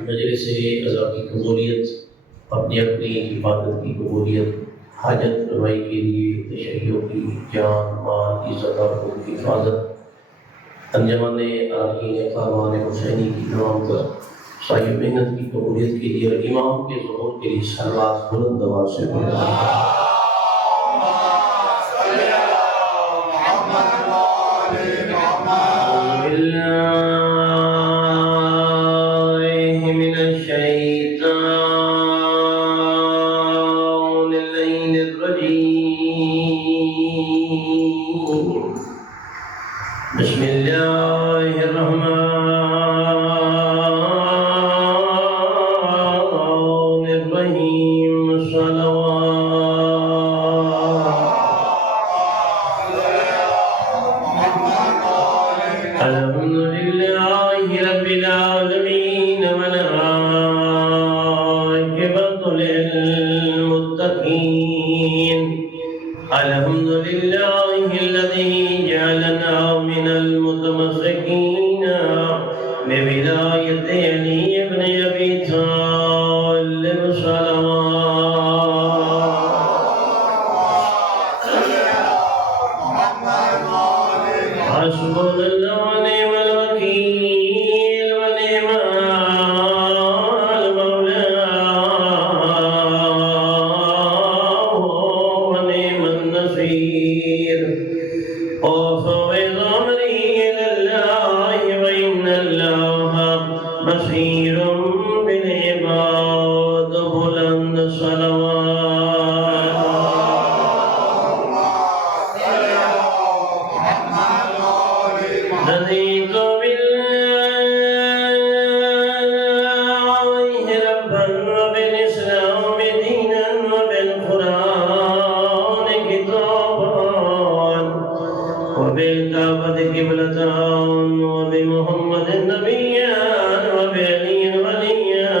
مجلس عزا کی قبولیت، اپنی عبادت کی قبولیت، حاجت روائی کے لیے تشیعوں کی جان مال عزت اور حقوق کی حفاظت، انجمن اراکین خاندان حسینی کی تمام پر ساری محنت کی قبولیت کے لیے اور امام کے ظہور کے لیے صلوات بلند آواز سے پڑھیں۔ بسم اللہ الرحمن الرحیم الحمد للہ رب العالمین والعاقبۃ للمتقین الحمد للہ الذی جعلنا من المتمسکین بولایت علی ابن ابی طالب حسبنا اللہ ونعم الوکیل ونعم المولا ونعم النصير وفوض امري الى الله وان الله بصير بالعباد بلند صلوات رضيت بالله ربا وبالإسلام دينا وبالقرآن كتابا وبالكعبة قبلة وبمحمد نبيا وبعلي وليا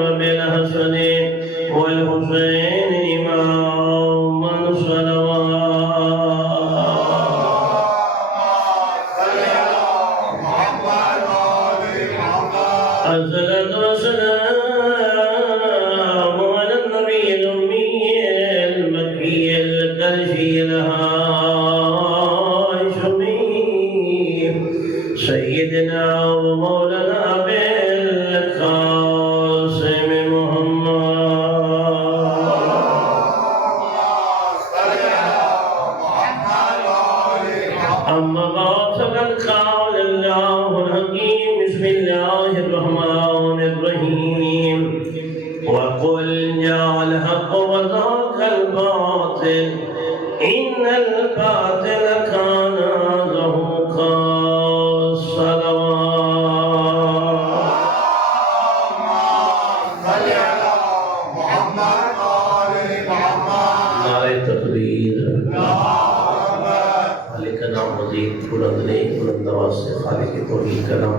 وبالحسن والحسين إماما الصلاة والسلام على النبي الأمي المكي الكرشي الهاشمي سيدنا ومولانا أبي القاسم أما بعد فقد قال الله الحكيم بسم الله الرحمن الرحيم وقل جاء الحق وذاق الباطل إن الباطل كان زهوقا نعرہ تکبیر خالق کا نام مزید بلند نہیں، بلند آواز سے خالق توحید کا نام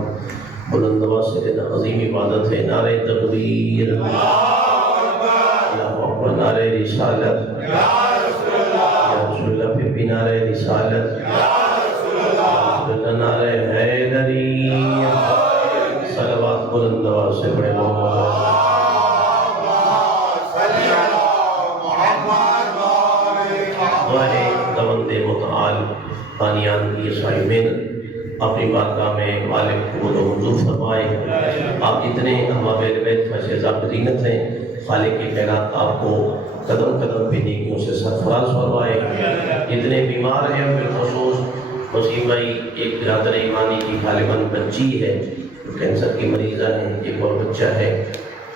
بلند آواز سے لینا عظیم عبادت ہے۔ نعرہ تکبیر، اللہ اکبر، نعرہ رسالت یا رسول اللہ، پھر بھی نعرہ رسالت یا رسول اللہ، نعرہ حیدری، صلوات بلند آواز سے پڑھیں محمد دوند متعال بانیان کی ساری محنت اپنی بارگاہ میں مالک قبول و منظور فرمائے۔ آپ جتنے احباب اہل بیت فیض زینت ہیں، خالق کی خیرات آپ کو قدم قدم پہ نیکیوں سے سرفراز فرمائے۔ جتنے بیمار ہیں بالخصوص وسیم بھائی ایک برادر ایمانی کی غالباً بچی ہے جو کینسر کی مریضہ ہیں، ایک اور بچہ ہے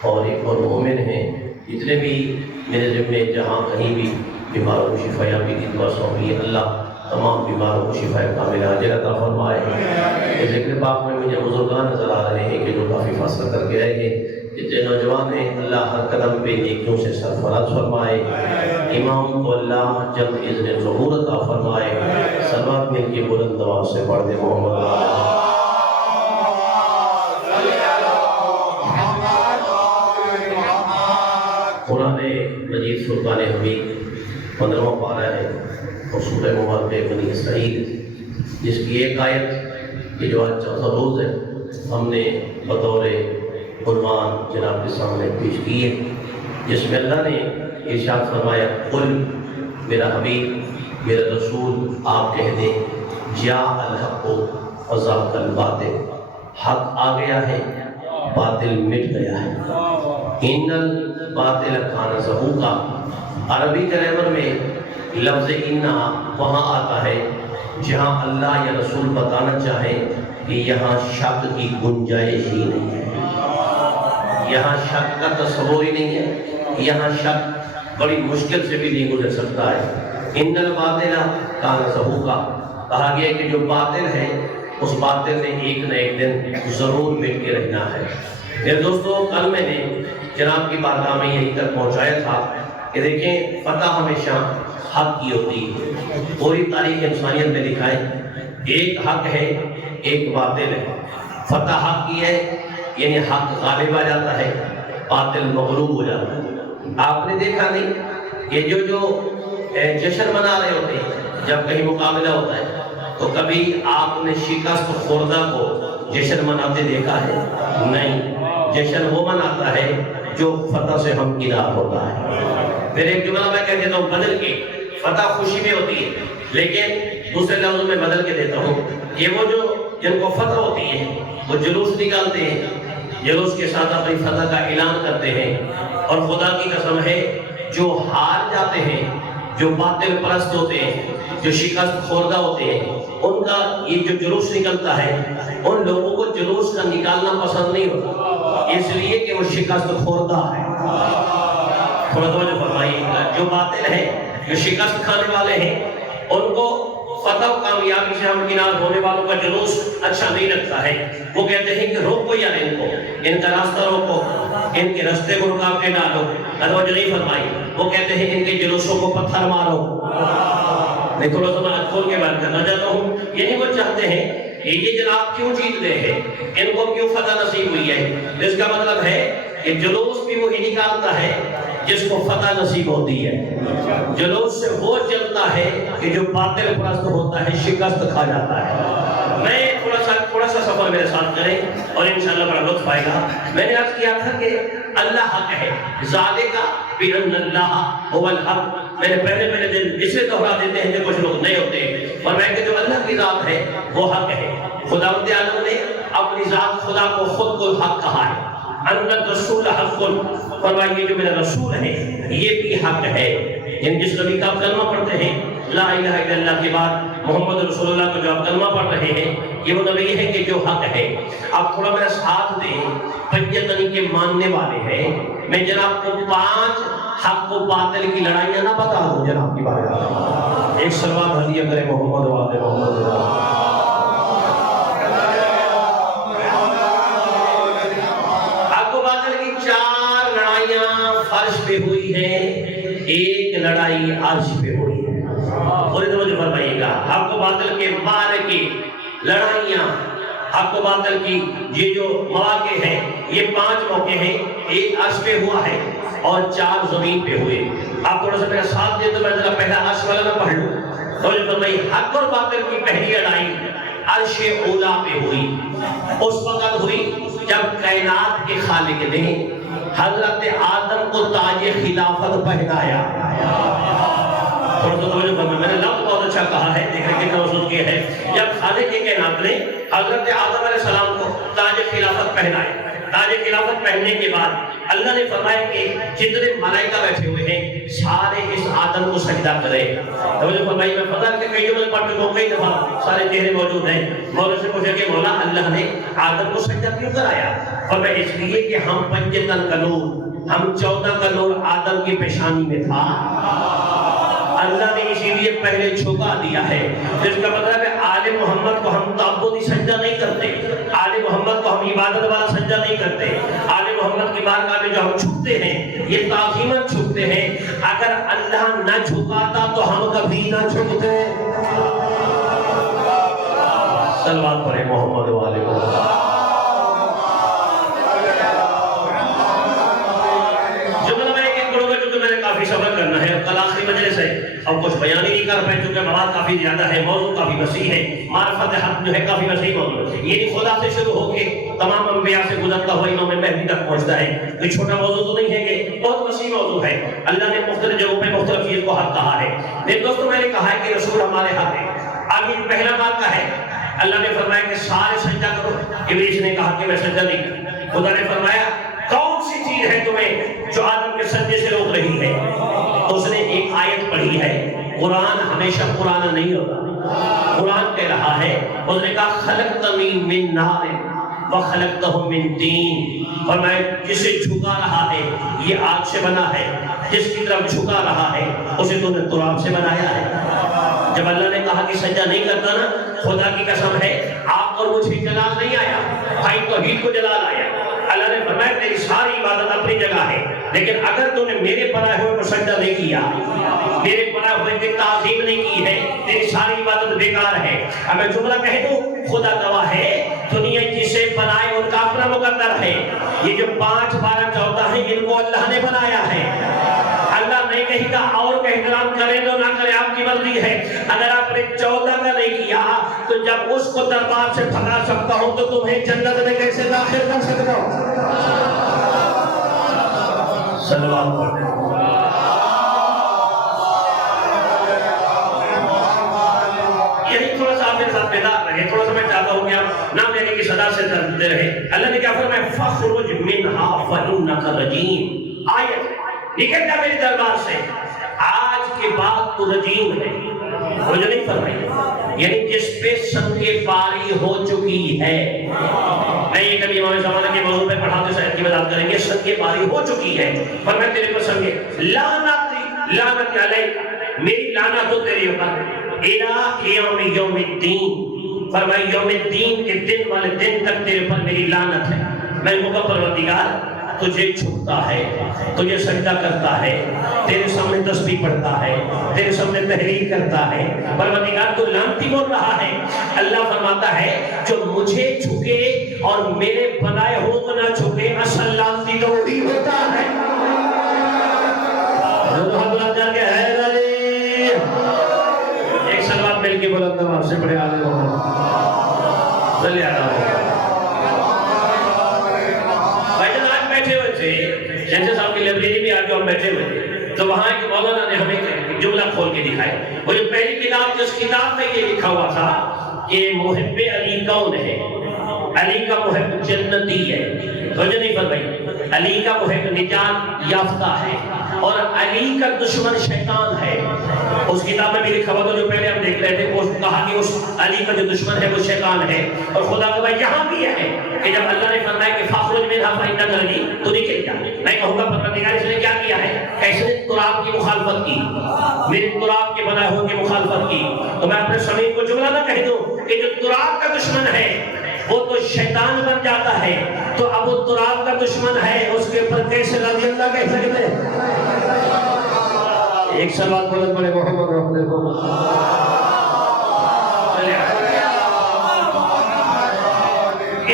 اور ایک اور مومن ہیں، جتنے بھی میرے ذمے جہاں کہیں بھی بیماروں کو شفا یابی کی دعا سونپی ہے، اللہ تمام بیماروں کو شفا کامل عاجل عطا فرمائے۔ اس ذکر پاک میں مجھے بزرگان نظر آ رہے ہیں کہ جو کافی فاصلہ کر کے آئے ہیں، جتنے نوجوان ہیں اللہ ہر قدم پہ نیکیوں سے سرفراز فرمائے۔ امام کو اللہ جلد اذن ظہور عطا فرمائے۔ صلوات مل کے بلند آواز سے پڑھ دے محمد قرآن مجید فرقان حمید 15واں پارہ ہے اور سورہ مبارکہ بنی اسرائیل، جس کی ایک آیت کہ جو آج چوتھا روز ہے، ہم نے بطور عنوان جناب کے سامنے پیش کیے، جس میں اللہ نے ارشاد فرمایا قل میرا حبیب میرا رسول آپ کہہ دیں جاء الحق وزهق الباطل، حق آ گیا ہے باطل مٹ گیا ہے۔ ان الباطل کان زہوقا، عربی گرامر میں لفظ انا وہاں آتا ہے جہاں اللہ یا رسول بتانا چاہیں کہ یہاں شک کی گنجائش ہی نہیں ہے، یہاں شک کا تصور ہی نہیں ہے، یہاں شک بڑی مشکل سے بھی نہیں گزر سکتا ہے۔ ان الباطل کان زہوقا، کہا گیا کہ جو باطل ہے اس باطل نے ایک نہ ایک دن ضرور مٹ کے رہنا ہے۔ میرے دوستو، کل میں نے جناب کی بارگاہ میں یہیں تک پہنچایا تھا کہ دیکھیں فتح ہمیشہ حق کی ہوتی ہے۔ پوری تاریخ انسانیت میں لکھا ہے ایک حق ہے ایک باطل ہے، فتح حق کی ہے یعنی حق غالب آ جاتا ہے، باطل مغلوب ہو جاتا ہے۔ آپ نے دیکھا نہیں کہ جو جشن منا رہے ہوتے ہیں جب کہیں مقابلہ ہوتا ہے تو کبھی آپ نے شکست خوردہ کو جشن مناتے دیکھا ہے؟ نہیں، جشن وہ مناتا ہے جو فتح سے ہمکنار ہوتا ہے۔ پھر ایک جملہ میں کہہ دیتا ہوں بدل کے، فتح خوشی میں ہوتی ہے لیکن دوسرے لفظوں میں بدل کے دیتا ہوں کہ وہ جو جن کو فتح ہوتی ہے وہ جلوس نکالتے ہیں، جلوس کے ساتھ اپنی فتح کا اعلان کرتے ہیں، اور خدا کی قسم ہے جو ہار جاتے ہیں، جو باطل پرست ہوتے ہیں، جو شکست خوردہ ہوتے ہیں، ان کا یہ جو جلوس نکلتا ہے ان لوگوں کو جلوس کا نکالنا پسند نہیں ہوتا، اس لیے کہ وہ شکست خوردہ ہے۔ تھوڑا توجہ فرمائیے، جو باطل ہے جو شکست کھانے والے ہیں ان کو فتح و کامیابی سے ہمکنار ہونے والوں کا جلوس اچھا نہیں لگتا ہے۔ وہ کہتے ہیں کہ روکو یا ان کو، ان کا راستہ روکو، ان کے راستے کو رکاو کے ڈالو۔ توجہ نہیں فرمائی، وہ کہتے ہیں ان کے جلوسوں کو پتھر مارو۔ میں تھوڑا سا میں کھول کے بات کرنا چاہتا ہوں، یعنی وہ چاہتے ہیں کہ یہ جناب کیوں جیت گئے ہیں، ان کو کیوں فتح نصیب ہوئی ہے۔ اس کا مطلب ہے کہ جلوس بھی وہی نکالتا ہے جس کو فتح نصیب ہوتی ہے، جلوس سے وہ چلتا ہے کہ جو باطل پرست ہوتا ہے شکست کھا جاتا ہے۔ میں تھوڑا سا سفر میرے ساتھ کریں اور انشاءاللہ بڑا لطف آئے گا۔ میں نے عرض کیا تھا کہ اللہ حق ہے، ذالک بأن اللہ هو الحق۔ میں نے پہلے دن اسے دوہرا دیتے ہیں کہ کچھ لوگ نئے ہوتے ہیں، اور میں کہ جو اللہ کی ذات ہے وہ حق ہے۔ خداوند عالم نے اپنی ذات خدا کو خود کو حق کہا ہے۔ ان الرسول حق، فرمائیے جو میرا رسول ہے یہ بھی حق ہے۔ یعنی جس نبی کا آپ کلمہ پڑھتے ہیں لا الہ الا اللہ کے بعد محمد رسول اللہ کو جو آپ کلمہ پڑھ رہے ہیں یہ وہ نبی ہے کہ جو حق ہے۔ آپ تھوڑا میرا ساتھ دیں، پنجتنی کے ماننے والے ہیں، میں جناب کو 5 حق و باطل کی لڑائیاں نہ بتا دوں جناب کی بات۔ ایک سلوات ہدیہ کرے محمد و آل محمد۔ فرش پہ ہوئی ہے، ایک لڑائی عرش پہ ہوئی ہے۔ اور توجہ فرمائیے گا، حق و باطل کے مارے کی لڑائیاں، حق و باطل کی یہ جو مواقع ہیں یہ 5 موقع ہیں، ایک عرش پہ ہوا ہے اور 4 زمین پہ ہوئے۔ آپ تھوڑا سا میرا ساتھ دیں تو میں ذرا پہلا عرش والا میں پڑھ لوں۔ توجہ فرمائیے، حق اور باطل کی پہلی لڑائی عرش اولا پہ ہوئی۔ اس وقت ہوئی جب کائنات کے خالق نے حضرت آدم کو تاج خلافت پہنایا۔ میں نے لفظ بہت اچھا کہا ہے، دیکھ رہے کتنا وصول کیا ہے۔ جب خالق کائنات نے حضرت آدم علیہ السلام کو تاج خلافت پہنایا، تاج خلافت پہننے کے بعد اللہ نے فرمایا کہ جتنے ملائکہ بیٹھے ہوئے ہیں سارے اس آدم کو سجدہ کریں۔ توجہ فرمائیے، میں فضل کے کئی جملے پڑھ چکا ہوں، کئی دفعہ سارے چہرے موجود ہیں۔ مولا سے پوچھا کہ مولا اللہ نے آدم کو سجدہ کیوں کرایا؟ فرمایا اس لیے کہ ہم پنجتن کا نور، ہم 14 کا نور آدم کی پیشانی میں تھا، اللہ نے اسی لیے پہلے جھکا دیا ہے۔ جس کا مطلب ہے آل محمد کو ہم تعبدی سجدہ نہیں کرتے، آل محمد کو ہم عبادت والا سجدہ نہیں کرتے، آل محمد کی بارگاہ میں جو ہم جھکتے ہیں یہ تعظیماً جھکتے ہیں۔ اگر اللہ نہ جھکاتا تو ہم کبھی نہ جھکتے۔ صلوات پڑھیں محمد والے محمد۔ کافی سفر کرنا ہے، کل آخری مجلس ہے، اب کچھ بیان ہی نہیں کر پائے چونکہ مواد کافی زیادہ ہے، موضوع کافی وسیع ہے، معرفت حق جو ہے کافی وسیع موضوع ہے۔ یہ خدا سے شروع ہو کے تمام انبیاء سے گزرتا ہوا امام مہدی تک پہنچتا ہے. یہ چھوٹا موضوع تو نہیں ہے کہ بہت وسیع موضوع ہے. اللہ نے مختلف جگہوں پہ مختلف چیز کو حق کہا ہے. میرے دوستوں میں نے کہا ہے کہ رسول ہمارے حق ہے. آگے پہلا بات کا ہے اللہ نے فرمایا کہ سارے سجدہ کرو. ابلیس نے کہا کہ میں سجدہ نہیں کروں. خدا نے فرمایا کون سی چیز ہے تمہیں جو آدم کے سجدے سے روک رہی ہے؟ تو اس نے ایک آیت پڑھی ہے. قرآن ہمیشہ پرانا نہیں ہوتا. قرآن کہہ رہا ہے, اس نے کہا خلقتنی من نار وخلقتہ من طین, اور میں جسے جھکا رہا ہے یہ آگ سے بنا ہے, جس کی طرف جھکا رہا ہے اسے تو نے تراب سے بنایا ہے. جب اللہ نے کہا کہ سجدہ نہیں کرتا نا, خدا کی قسم ہے آپ اور مجھے جلال نہیں آیا, بھائی توحید کو جلال آیا. اللہ نے فرمایا تیری ساری عبادت اپنی جگہ ہے, لیکن اگر تو نے میرے بنائے ہوئے کو سجدہ نہیں کیا, میرے بنائے ہوئے کی تعظیم نہیں کی ہے, تیری ساری عبادت بیکار ہے. اب میں جملہ کہہ دوں, خدا گواہ ہے دنیا جسے بنائے ان کا اپنا مقدر ہے. یہ جو 5 12 14 ہیں ان کو اللہ نے بنایا ہے. اللہ نہیں کہے گا اور کا احترام کریں تو نہ کریں, آپ کی مرضی ہے. اگر آپ نے 14 کا نہیں کیا تو جب اس کو دربار سے بھگا سکتا ہوں تو تمہیں جنت میں کیسے داخل کر سکتا ہوں؟ صلوات پڑھیں. یہی تھوڑا سا آپ میرے ساتھ بیدار رہے, تھوڑا سا میں چاہتا ہوں کہ آپ نام لینے کی صدا سے ڈرتے رہے. اللہ نے کیا فرمایا فخرج منھا فانک رجیم. آیت نکل جا میرے دربار سے, آج کے بعد تو رجیم ہے. مجھے نہیں فرمائی یعنی جس پہ سنگ پاری ہو چکی ہے. میں یہ کبھی امام زمانہ کے موضوع پہ پڑھاتے شاید کی وضاحت کریں گے. سنگ پاری ہو چکی ہے, پر میں تیرے پر سنگے لعنت علیک, میری لعنت ہو تیرے اوپر الى یوم الدین. فرمایا یوم الدین کے دن والے دن تک تیرے پر میری لعنت ہے. میں حکم پروردگار تجھے چھپتا ہے, تجھے سجدہ کرتا ہے, تیرے سامنے تسبیح پڑھتا ہے, تیرے سامنے تحلیل کرتا ہے, پروردگار تو لعنتی بول رہا ہے. اللہ فرماتا ہے جو مجھے جھکے اور میرے بنائے ہو کو نہ جھکے, اصل لعنتی تو وہی ہوتا ہے. ایک سلوات مل کے بلند آپ سے بڑے عالم ہوں صلی اللہ علیہ وسلم. جیسے صاحب کی لائبریری میں آج ہم بیٹھے ہوئے تو وہاں ایک مولانا نے ہمیں ایک جملہ کھول کے دکھایا. وہ جو پہلی کتاب جس کتاب میں یہ لکھا ہوا تھا کہ محب علی کون ہے؟ علی کا محب جنتی ہے. توجہ نہیں فرمائی, علی کا محب نجات یافتہ ہے اور علی کا دشمن شیطان ہے. اس کتاب میں بھی لکھا ہوا تھا جو پہلے ہم دیکھ رہے تھے, وہ کہا کہ اس علی کا جو دشمن ہے وہ شیطان ہے. اور خدا کا بھائی یہاں بھی ہے کہ جب اللہ نے فرمایا کہ فاخرج منھا فانک رجیم, تو نکل جا. میں کہوں گا پروردگار اس نے کیا کیا ہے, کیسے تراب کی مخالفت کی, میرے تراب کے بنائے ہوئے کی مخالفت کی. تو میں اپنے سمیر کو جملہ نہ کہہ دوں کہ جو تراب کا دشمن ہے وہ تو شیطان بن جاتا ہے, تو اب وہ تراب کا دشمن ہے اس کے اوپر کیسے رضی اللہ کہہ سکتے ہیں؟ ایک سوال بولت بڑے محمد رحمت اللہ.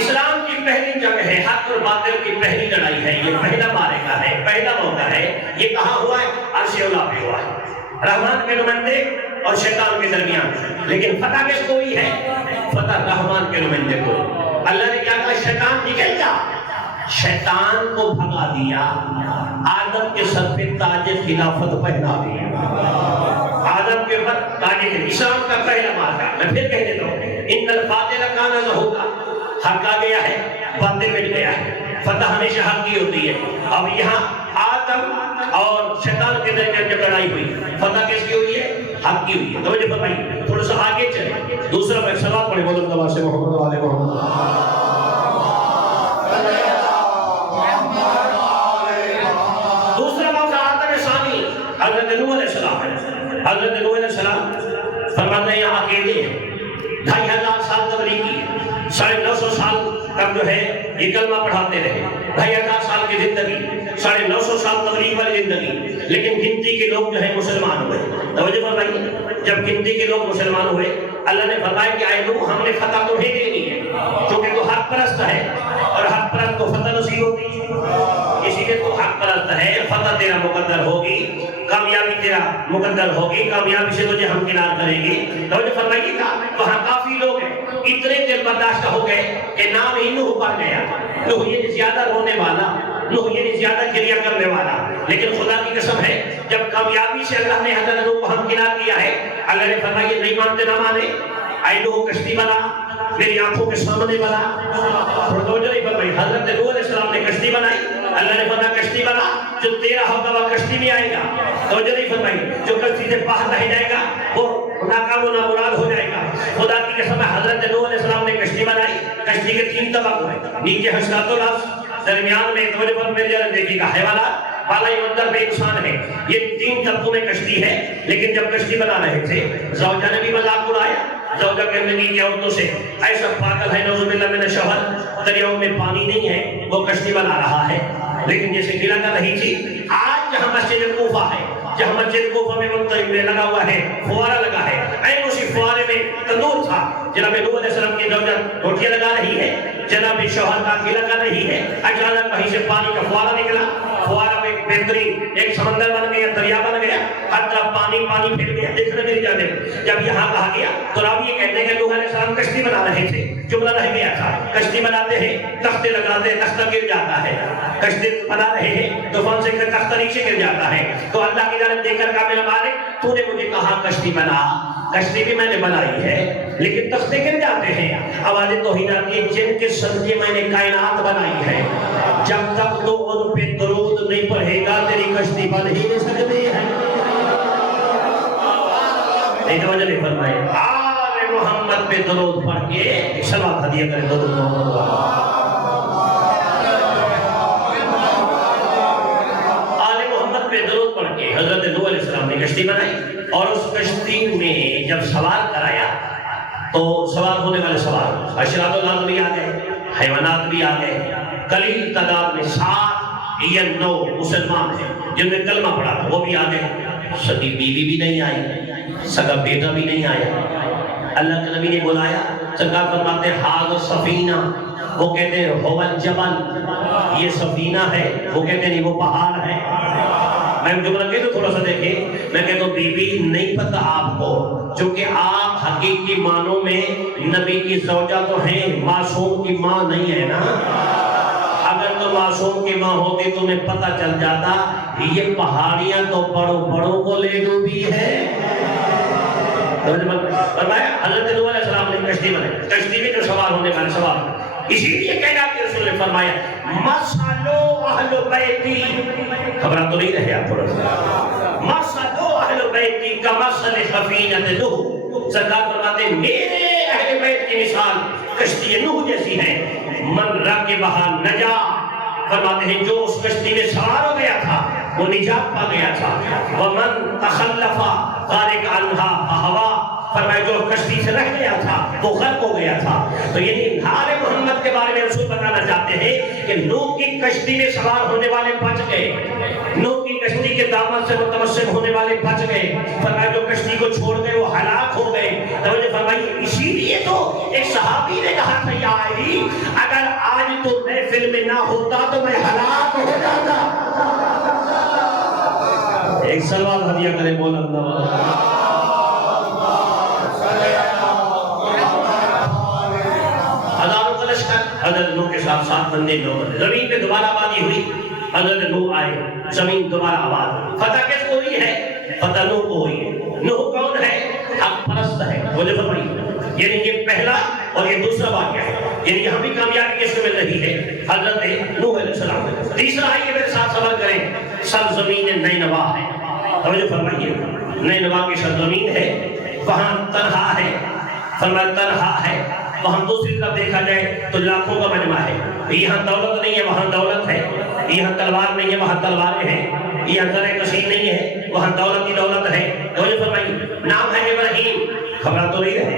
اسلام کی پہلی جنگ ہے, حق اور باطل کی پہلی لڑائی ہے, یہ پہلا معرکہ ہے, پہلا موقع ہے. یہ کہاں ہوا ہے؟ عرش اولا پہ ہوا ہے, رحمان کے نمائندے اور شیطان کے درمیان. لیکن فتح کس کو ہوئی ہے؟ فتح رحمان کے نمائندے کو. اللہ نے کیا کہا, شیطان نکل جا. شیطان کو بھگا دیا, آدم کے سر پہ تاج خلافت پہنا دیا. آدم کے اوپر تاج, اسلام کا پہلا مارکا. میں پھر کہہ دیتا ہوں, ان الباطل کان زہوقا, حق آ گیا ہے, باطل مٹ گیا ہے. فتح ہمیشہ حق کی ہوتی ہے. اب یہاں آدم اور شیطان کے درمیان جب لڑائی ہوئی, فتح کس کی ہوئی ہے؟ حق کی ہوئی ہے. توجہ فرمائیے, تھوڑا سا آگے چلیں. دوسرا میں سلام پڑھے بلند آواز سے محمد والے محمد. دوسرا موضوع آدم ثانی حضرت نوح علیہ السلام ہے. حضرت نوح علیہ السلام فرماتے ہیں یہاں اکیلے ہیں, 2500 سال تبلیغ کی, 950 سال تک جو ہے یہ کلمہ پڑھاتے رہے, 2500 سال کی زندگی, 950 سال تبلیغ والی زندگی. لیکن گنتی کے لوگ جو ہے مسلمان ہوئے. توجہ فرمائیے, جب گنتی کے لوگ مسلمان ہوئے, اللہ نے فرمایا کہ اے نوح ہم نے فتح تمہیں دینی ہے, کیونکہ تو حق پرست ہے اور حق پرست کو فتح نصیب ہوتی ہے. اسی لیے تو حق پرست ہے, فتح تیرا مقدر ہوگی, کامیابی تیرا مقدر ہوگی, کامیابی سے تجھے ہم کنار کریں گے. توجہ فرمائیے گا, وہاں کافی لوگ ہیں اتنے دل برداشت ہو گئے کہ نام ہی نوح پڑ گیا. نوح یہ زیادہ رونے والا، نوح یہ زیادہ گریہ کرنے والا. لیکن خدا کی قسم ہے جب کامیابی سے اللہ نے حضرت نوح کو ہمکنار کیا ہے، اللہ نے فرمایا یہ نہیں مانتے نہ مانے. اے نوح کشتی بنا، میری آنکھوں کے سامنے بنا. توجہ نہیں فرمائی. حضرت نوح علیہ السلام نے کشتی بنائی. اللہ نے فرمایا کشتی بنا، جو تیرا ہوگا وہ کشتی میں آئے گا. توجہ نہیں فرمائی. جو کشتی سے باہر رہ جائے گا وہ ناکام و نامراد ہو جائے گا. خدا کی قسم ہے حضرت نوح علیہ السلام نے کشتی بنائی. کشتی کے 3 طبق ہوئے، نیچے حشرات و نفس، درمیان میں توجہ پر میری جانب دیکھیے گا حیوانات، بالائی منظر میں انسان ہے. یہ 3 طبقوں میں کشتی ہے. لیکن جب کشتی بنا رہے تھے زوجہ نے بھی مذاق اڑایا. زوجہ کہنے لگی کہ عورتوں سے ایسا پاگل ہے نعوذ باللہ من الشوہر، دریاؤں میں پانی نہیں ہے وہ کشتی بنا رہا ہے. لیکن جیسے گلا کر رہی تھی. آج جہاں مسجد کوفہ ہے، جہاں مسجد کوفہ میں منتظر میں لگا ہوا ہے، فوارہ لگا ہے، این اسی فوارے میں تندور تھا. جناب نوح علیہ السلام کی زوجہ روٹیاں لگا رہی ہے، جناب شوہر کا گلا کر رہی ہے. اچانک وہیں سے پانی کا فوارہ نکلا. فوارہ میں بہترین ایک سمندر بن گیا، دریا بن گیا، ہر طرف پانی پانی پھیل گیا. دیکھنے میری جانب جب یہاں کہا گیا تو راوی یہ کہتے ہیں کہ نوح علیہ السلام کشتی بنا رہے تھے. جملہ رہ گیا تھا. کشتی بناتے ہیں، تختے لگاتے ہیں، تختہ گر جاتا ہے. کشتی بنا رہے ہیں، طوفان سے تختہ نیچے گر جاتا ہے. تو اللہ کی جانب دیکھ کر کہا میرا مالک تو نے مجھے کہا کشتی بنا. کشتی بھی میں نے بنائی ہے لیکن تختے گر جاتے ہیں. آواز توحید آتی ہے جن کے صدقے میں نے کائنات بنائی ہے. جب تک تو ان پہ درود نہیں پڑھے گا تیری کشتی بن ہی نہیں سکتی ہے. نہیں توجہ نہیں فرمائے. آل محمد پہ درود پڑھ کے صلوات ہدیہ کریں. درود محمد آل محمد پہ درود پڑھ کے حضرت نوح علیہ السلام نے کشتی بنائی. اور اس کشتی میں جب سوار کرایا تو سوار ہونے والے سوار اشراط الارض بھی آ گئے، حیوانات بھی آ گئے. قلیل تعداد میں 7 یا 9 مسلمان ہیں جن نے کلمہ پڑھا تھا وہ بھی آ گئے. سگی بیوی بھی نہیں آئی، سگا بیٹا بھی نہیں آیا. اللہ کے نبی نے بلایا. سرکار فرماتے ہیں ہاذ سفینہ، وہ کہتے ہیں هو الجبل، یہ سفینہ ہے. وہ کہتے ہیں نہیں وہ پہاڑ ہے. میں جملہ کہہ دوں تھوڑا سا دیکھیں. میں کہتا ہوں بیوی نہیں پتہ آپ کو، چونکہ آپ حقیقی معنوں میں نبی کی زوجہ تو ہیں، معصوم کی ماں نہیں ہے نا. اگر تو معصوم کی ماں ہوتی تمہیں پتہ چل جاتا یہ پہاڑیاں تو بڑوں بڑوں کو لے ڈوبی ہے. فرمایا حضرت نوح علیہ السلام نے کشتی بنائی. کشتی میں جو سوار ہونے والے سوار، اسی لیے کائنات کے رسول نے فرمایا مسلو اہل بیتی. خبرات تو نہیں رہے آپ تھوڑا سا. مسلو اہل بیتی کا مسل سفینۃ نوح. سرکار فرماتے ہیں میرے اہل بیت کی مثال کشتی نوح جیسی ہے. من رکبھا نجا. فرماتے ہیں جو اس کشتی میں سوار ہو گیا تھا وہ نجات پا گیا تھا. ومن تخلف غارق عنہا فہوا. فرمایا جو کشتی سے رہ گیا تھا وہ غرق ہو گیا تھا. تو یعنی آل محمد کے بارے میں رسول بتانا چاہتے ہیں کہ نوح کی کشتی میں سوار ہونے والے بچ گئے، نوح کی کشتی کے دامن سے متمسک ہونے والے بچ گئے. فرمایا جو کشتی کو چھوڑ گئے وہ ہلاک ہو گئے. توجہ فرمائی. اسی لیے تو ایک صحابی نے کہا تھا یا علی اگر آج تو محفل میں نہ ہوتا تو میں ہلاک ہو جاتا. ایک صلوات ہدیہ کریں بول اللہ. حضرت نوح کے ساتھ 7 بندے لوگ زمین پہ دوبارہ آبادی ہوئی. حضرت نوح آئے، زمین دوبارہ آباد ہوئی. فتح کس کو ہوئی ہے؟ فتح نوح کو ہوئی ہے. نوح کون ہے؟ حق پرست ہے. مجھے فرمائیے یعنی یہ پہلا اور یہ دوسرا واقعہ ہے. یعنی یہاں بھی کامیابی کس کو مل رہی ہے؟ حضرت نوح علیہ السلام. تیسرا آئیے میرے ساتھ سفر کریں. سرزمین نینوا ہے. مجھے فرمائیے نینوا کی سرزمین ہے، وہاں تنہا ہے. فرمایا تنہا ہے. وہاں دوسری طرف دیکھا جائے تو لاکھوں کا مجمع ہے. یہاں دولت نہیں ہے وہاں دولت ہے. یہاں تلوار نہیں ہے وہاں تلواریں ہیں. یہاں زرع کثیر نہیں ہے وہاں دولت ہی دولت ہے. توجہ فرمائی. نام ہے ابراہیم. خبر تو نہیں رہے.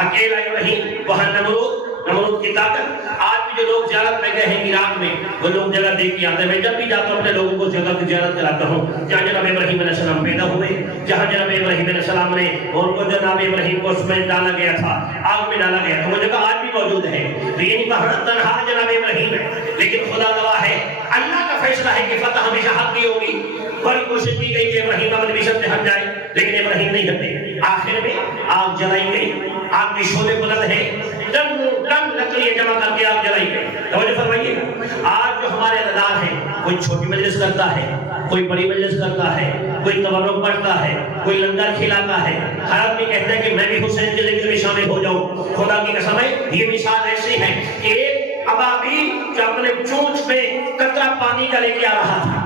اکیلا ابراہیم. وہاں نمرود کی طاقت. آج بھی جو لوگ زیارت میں گئے ہیں عراق میں وہ لوگ جگہ دیکھ کے آتے ہیں. میں جب بھی جاتا ہوں اپنے لوگوں کو جگہ کی زیارت کراتا ہوں جہاں جناب ابراہیم علیہ السلام پیدا ہوئے، جہاں جناب ابراہیم علیہ السلام نے ان کو جناب ابراہیم کو اس میں ڈالا گیا تھا، آگ میں ڈالا گیا تھا. وہ جگہ آج بھی موجود ہے. تو یعنی وہاں تنہا جناب ابراہیم ہے. لیکن خدا گواہ ہے اللہ کا فیصلہ ہے کہ فتح ہمیشہ حق کی ہوگی. بڑی کوشش کی گئی کہ ابراہیم اپنے مشن سے ہٹ جائے لیکن ابراہیم نہیں ہٹے. آخر میں آگ جلائی گئی. آگ کے شعلے بلند ہیں، ٹن لکڑیاں جمع کر کے آگ جلائی گئی. توجہ فرمائیے. آج جو ہمارے ادار ہیں، کوئی چھوٹی مجلس کرتا ہے، کوئی بڑی مجلس کرتا ہے، کوئی تبرک پڑھتا ہے، کوئی لنگر کھلاتا ہے، ہر آدمی کہتا ہے کہ میں بھی حسین کے ذکر میں شامل ہو جاؤں. خدا کی قسم ہے یہ مثال ایسی ہے کہ ایک ابابیل جو اپنے چونچ میں قطرہ پانی کا لے کے آ رہا تھا.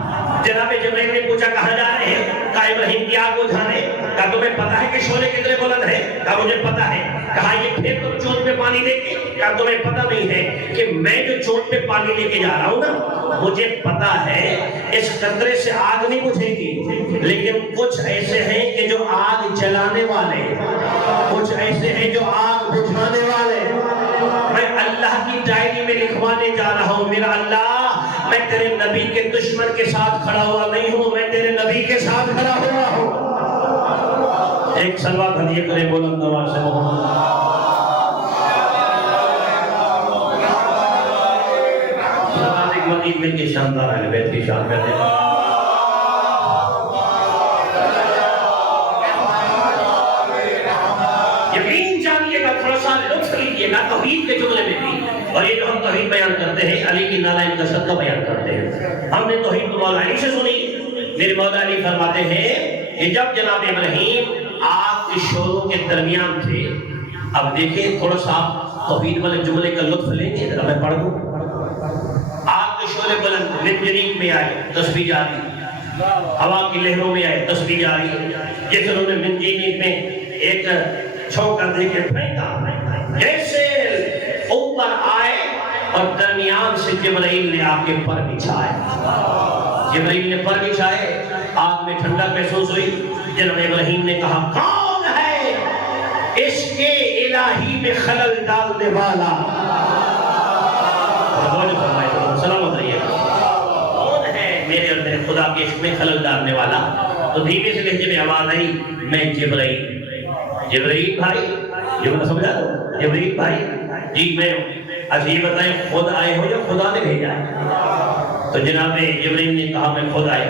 جناب جبرائیل نے پوچھا کہاں جا رہے ہیں؟ کہا ابراہیم کی آگ بجھانے. کہا تمہیں پتا ہے کہ شعلے کتنے بلند ہیں؟ کہا مجھے پتا ہے. کہا یہ پھر تم چونچ پہ پانی لے کے؟ کہا تمہیں پتا نہیں ہے کہ میں جو چونچ پہ پانی لے کے جا رہا ہوں نا، مجھے پتا ہے اس قطرے سے آگ نہیں بجھے گی، لیکن کچھ ایسے ہیں کہ جو آگ جلانے والے، کچھ ایسے ہیں جو آگ بجھانے والے. میں اللہ کی ڈائری میں لکھوانے جا رہا ہوں، میرا اللہ میں تیرے نبی کے دشمن کے ساتھ کھڑا ہوا نہیں ہوں، میں تیرے نبی کے ساتھ کھڑا ہوا ہوں. ایک صلوات ہدیہ کرے بلند آواز سے محمد. صلوات ایک مدید مل کے شاندار اہل بیت کی شان کرتے ہیں. یقین جانیے گا، تھوڑا سا لطف لیجیے گا توحید کے جملے میں بھی. اور یہ جو ہم توحید بیان کرتے ہیں، علی کی نالائن کا صدقہ بیان کرتے ہیں. ہم نے توحید تو مولا علی سے سنی. میرے مولا علی فرماتے ہیں کہ جب جناب ابراہیم آگ کے شعلوں کے درمیان تھے، اب دیکھیں تھوڑا سا توحید والے جملے کا لطف لیں گے. ذرا میں پڑھ دوں. آگ کے شعلے بلند، منجنیق میں آئے تسبیح جاری، ہوا کی لہروں میں آئے تسبیح جاری. جیسے انہوں نے منجنیق میں ایک چھوکا دے کے پھینکا، جیسے اوپر آئے اور درمیان سے جبرائیل نے آگ کے پر بچھائے. جبرائیل نے پر بچھائے، آگ میں ٹھنڈک محسوس ہوئی. جناب ابراہیم نے کہا کون ہے عشق الہی میں خلل ڈالنے والا؟ سلامت رہیے. کون ہے میرے اور میرے خدا کے عشق میں خلل ڈالنے والا؟ تو دھیمے سے لہجے میں آواز آئی، میں جبرائیل. جبرائیل بھائی، یہ میں سمجھا دو، جبرائیل بھائی جی میں ہوں. اچھا یہ بتائیں خود آئے ہو یا خدا نے بھیجا ہے؟ تو جناب جبرائیل نے کہا میں خود آئے.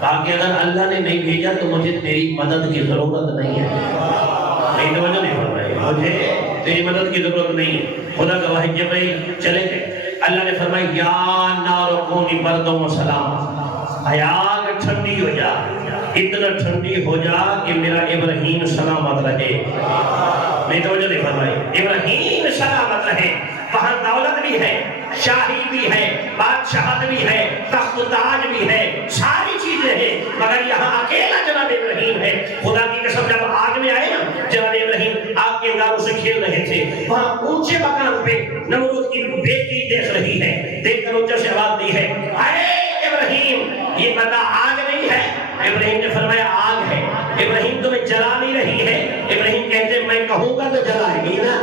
کہا کہ اگر اللہ نے نہیں بھیجا تو مجھے تیری مدد کی ضرورت نہیں ہے. نہیں توجہ نہیں پڑ رہی، مجھے تیری مدد کی ضرورت نہیں ہے. خدا کا واحد جبرائیل چلے گئے. اللہ نے فرمایا یا نار کونی بردم و سلام، اے آگ ٹھنڈی ہو جا، اتنا ٹھنڈی ہو جا کہ میرا ابراہیم سلامت رہے. نہیں توجہ نہیں فرمائی. ابراہیم سلامت رہے. وہاں دولت بھی ہے، شاہی بھی ہے، بادشاہت بھی ہے، تخت و تاج بھی ہے، ساری چیزیں ہیں، مگر یہاں اکیلا جناب ابراہیم ہے. خدا کی قسم جب آگ میں آئے نا، جناب ابراہیم آگ کے انگاروں سے کھیل رہے تھے. وہاں اونچے مقام پہ نمرود کی بیٹی دیکھ رہی ہے. دیکھ کر اونچا سے آواز دی ہے، اے ابراہیم یہ بتا آگ نہیں ہے؟ ابراہیم نے فرمایا آگ ہے. ابراہیم تمہیں جلا نہیں رہی ہے؟ ابراہیم کہتے میں کہوں گا تو جلائے گی نا.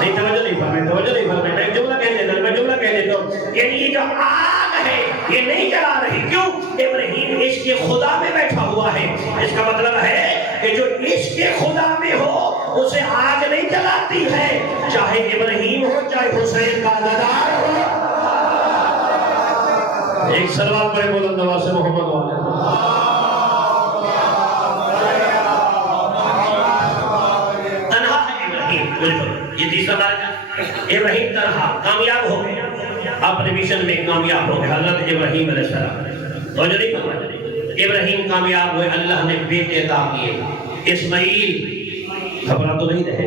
نہیں توجہ نہیں فرمائے، توجہ نہیں فرمائے. میں جملہ کہہ دیتا ہوں، میں جملہ کہہ دیتا ہوں. یعنی یہ جو آگ ہے یہ نہیں جلا رہی. کیوں؟ ابراہیم عشق خدا میں بیٹھا ہوا ہے. اس کا مطلب ہے کہ جو عشق خدا میں ہو اسے آگ نہیں جلاتی ہے، چاہے ابراہیم ہو چاہے حسین کا دادار ہو. ایک صلوات پڑھے بلند آواز سے محمد والے. تنہا ہے ابراہیم. یہ تیسرا درجہ، ابراہیم تنہا کامیاب ہو گئے، اپنے مشن میں کامیاب ہو گئے. حضرت ابراہیم علیہ السلام تو نہیں فرمایا ابراہیم کامیاب ہوئے. اللہ نے بیٹے عطا کیے. اسماعیل خبرہ تو نہیں رہے،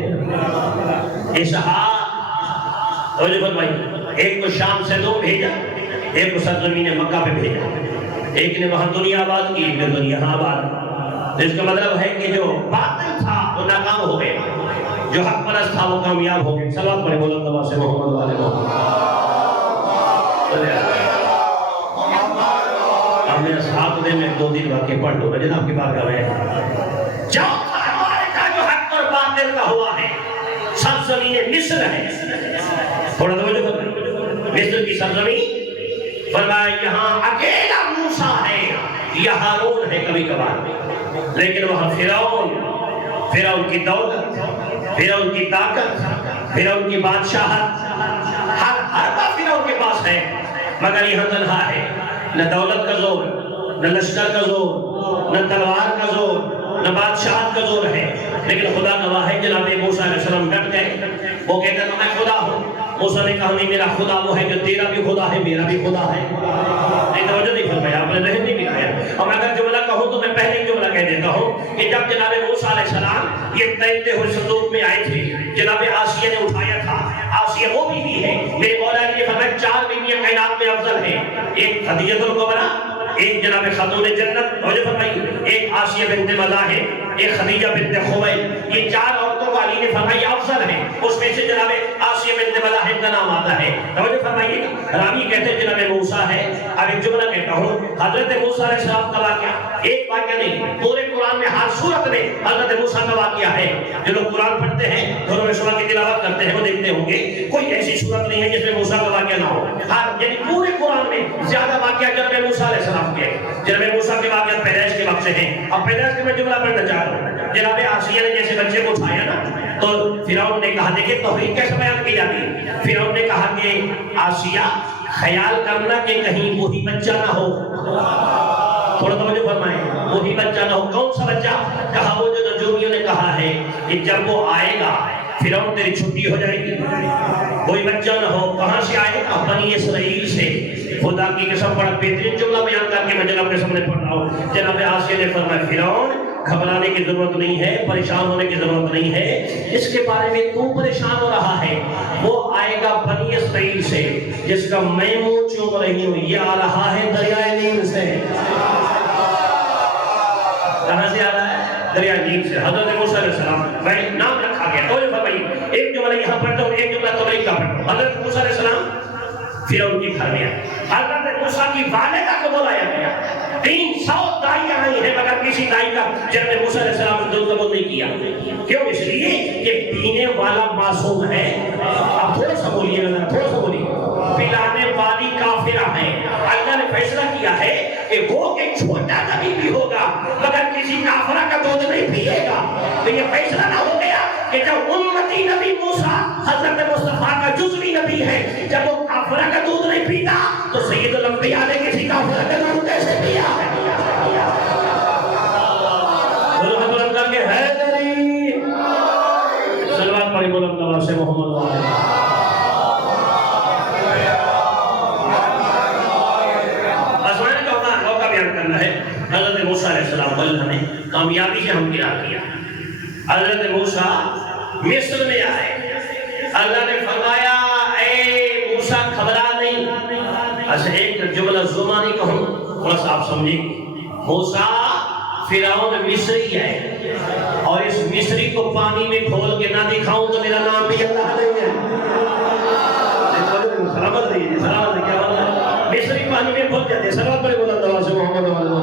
اسحاق تو نہیں فرمائی. ایک کو شام سے دو بھیجا، ایک کو سرزمین مکہ پہ بھیجا. ایک نے وہاں دنیا آباد کی، ایک نے دنیا آباد. اس کا مطلب ہے کہ جو باطل تھا وہ ناکام ہو گئے، جو حق پرست تھا وہ کامیاب ہو گئے. صلوات پڑھے بلند آواز سے محمد والے محمد. اب میں اصحاب دے میں 2 دن واقعے پڑھ لوں گا جناب کی بات کا میں. چوتھا معرکہ جو حق اور باطل کا ہوا ہے سرزمین مصر ہے. تھوڑا توجہ کریں، مصر کی سرزمین فرمایا یہاں اکیلا موسیٰ ہے یا ہارون ہے کبھی کبھار، لیکن وہاں فرعون کی دولت، فرعون کی طاقت، فرعون کی بادشاہت، ہر بات فرعون کے پاس ہے، مگر یہاں تنہا ہے. نہ دولت کا زور، نہ لشکر کا زور، نہ تلوار کا زور، نہ بادشاہت کا زور ہے، لیکن خدا گواہ ہے جناب موسیٰ علیہ السلام ڈٹ گئے. وہ کہتے ہیں میں خدا ہوں. موسیٰ نے کہا نہیں، میرا خدا وہ ہے جو تیرا بھی خدا ہے میرا بھی خدا ہے. نہیں توجہ نہیں فرمایا، آپ نے ذہن نہیں بکھایا. اور میں اگر جملہ کہوں تو میں پہلے ہی جملہ کہہ دیتا ہوں کہ جب جناب موسیٰ علیہ السلام یہ تیرتے ہوئے صندوق میں آئے تھے، جناب آسیہ نے اٹھایا تھا. آسیہ وہ بیوی ہے، میرے مولا نے فرمایا 4 بیویاں کائنات میں افضل ہیں. ایک خدیجہ الکبریٰ، ایک جناب خاتون جنت توجہ فرمائی، ایک آسیہ بنت مزاحم، ایک خدیجہ بنت خویلد. یہ 4 عورتوں کو علی نے فرمایا افضل ہیں. اس میں سے جناب آسیہ بنت مزاحم کا نام آتا ہے. توجہ فرمائیے گا. راوی کہتے ہیں جناب موسیٰ ہے. اب ایک جملہ کہتا ہوں، حضرت موسیٰ علیہ السلام کا واقعہ ایک واقعہ نہیں، پورے قرآن میں ہر سورت میں حضرت موسیٰ کا واقعہ ہے. جو لوگ قرآن پڑھتے ہیں، گھروں میں صبح کی تلاوت کرتے ہیں، وہ دیکھتے ہوں گے کوئی ایسی سورت نہیں ہے جس میں موسیٰ کا واقعہ نہ ہو. ہر یعنی پورے قرآن میں زیادہ واقعہ جناب موسیٰ علیہ السلام کے. جناب موسیٰ کے واقعات پیدائش کے وقت سے ہیں. اب پیدائش کے میں جملہ پڑھنا چاہ رہا ہوں. جناب آسیہ نے جیسے بچے کو اٹھایا نا، تو فرعون نے کہا، دیکھیں توحید کیسے بیان کی جاتی ہے. فرعون نے کہا کہ آسیہ خیال کرنا کہ کہیں وہی بچہ نہ ہو. تھوڑا توجہ فرمائیں، وہی بچہ نہ ہو. کون سا بچہ؟ کہا وہ جو نجومیوں نے کہا ہے کہ جب وہ آئے گا فرعون تیری چھٹی ہو جائے گی. کوئی بچہ نہ ہو. کہاں سے آئے گا؟ بنی اسرائیل سے. خدا کی قسم بڑا بہترین جملہ بیان کر کے میں جناب کے سامنے پڑھ رہا ہوں. جناب آسیہ نے فرمایا فرعون گھبرانے کی ضرورت نہیں ہے، پریشان ہونے کی ضرورت نہیں ہے. جس کے بارے میں تو پریشان ہو رہا ہے وہ آئے گا بنی اسرائیل سے، جس کا میں منہ چوم رہی ہوں. یہ آ رہا ہے دریائے نیل سے. کہاں سے آ رہا ہے؟ دریائے نیل سے. حضرت موسیٰ علیہ السلام بھائی نام رکھا گیا. تو ایک جملہ یہاں پڑھتا ہوں، ایک جملہ تبریک کا پڑھتا ہوں. حضرت موسیٰ علیہ السلام فرعون کے گھر میں آئے. حضرت موسیٰ کی والدہ کو بلایا گیا. 300 دائی آئی ہیں مگر کسی دائی کا جناب موسیٰ علیہ السلام نے دل قبول نہیں کیا. کیوں؟ اس لیے کہ پینے والا معصوم ہے. اب تھوڑا سا بولیے گا، تھوڑا سا بولیے. پلانے والی کافرہ ہے. اللہ نے فیصلہ کیا ہے کہ وہ ایک چھوٹا نبی بھی ہوگا مگر کسی کافرہ کا دودھ نہیں پیے گا. تو یہ فیصلہ نہ ہو گیا کہ جب امتی نبی موسیٰ حضرت مصطفیٰ کا جزوی نبی ہے، جب وہ کافرہ کا دودھ نہیں پیتا تو سید الانبیاء نے کسی کافرہ کا دودھ کیسے پیا؟ ضرورت بلند کر کے حیدری صلوات پڑھی بلند آواز سے محمد والے. آسمان کا موقع بیان کرنا ہے. حضرت موسیٰ علیہ السلام کو اللہ نے کامیابی سے ہمکنار کیا. حضرت موسیٰ مصر میں آئے. اللہ نے فرمایا اے موسیٰ گھبرا نہیں. اچھا ایک جملہ زمانی کہوں تھوڑا سا آپ سمجھیں. موسیٰ فرعون مصری ہے اور اس مصری کو پانی میں کھول کے نہ دکھاؤں تو میرا نام بھی اللہ نہیں ہے. سلامت رہیے، سلامت کیا بات ہے. مصری پانی میں کھول جاتے. سلامت پڑھے بلند آواز سے محمد والے.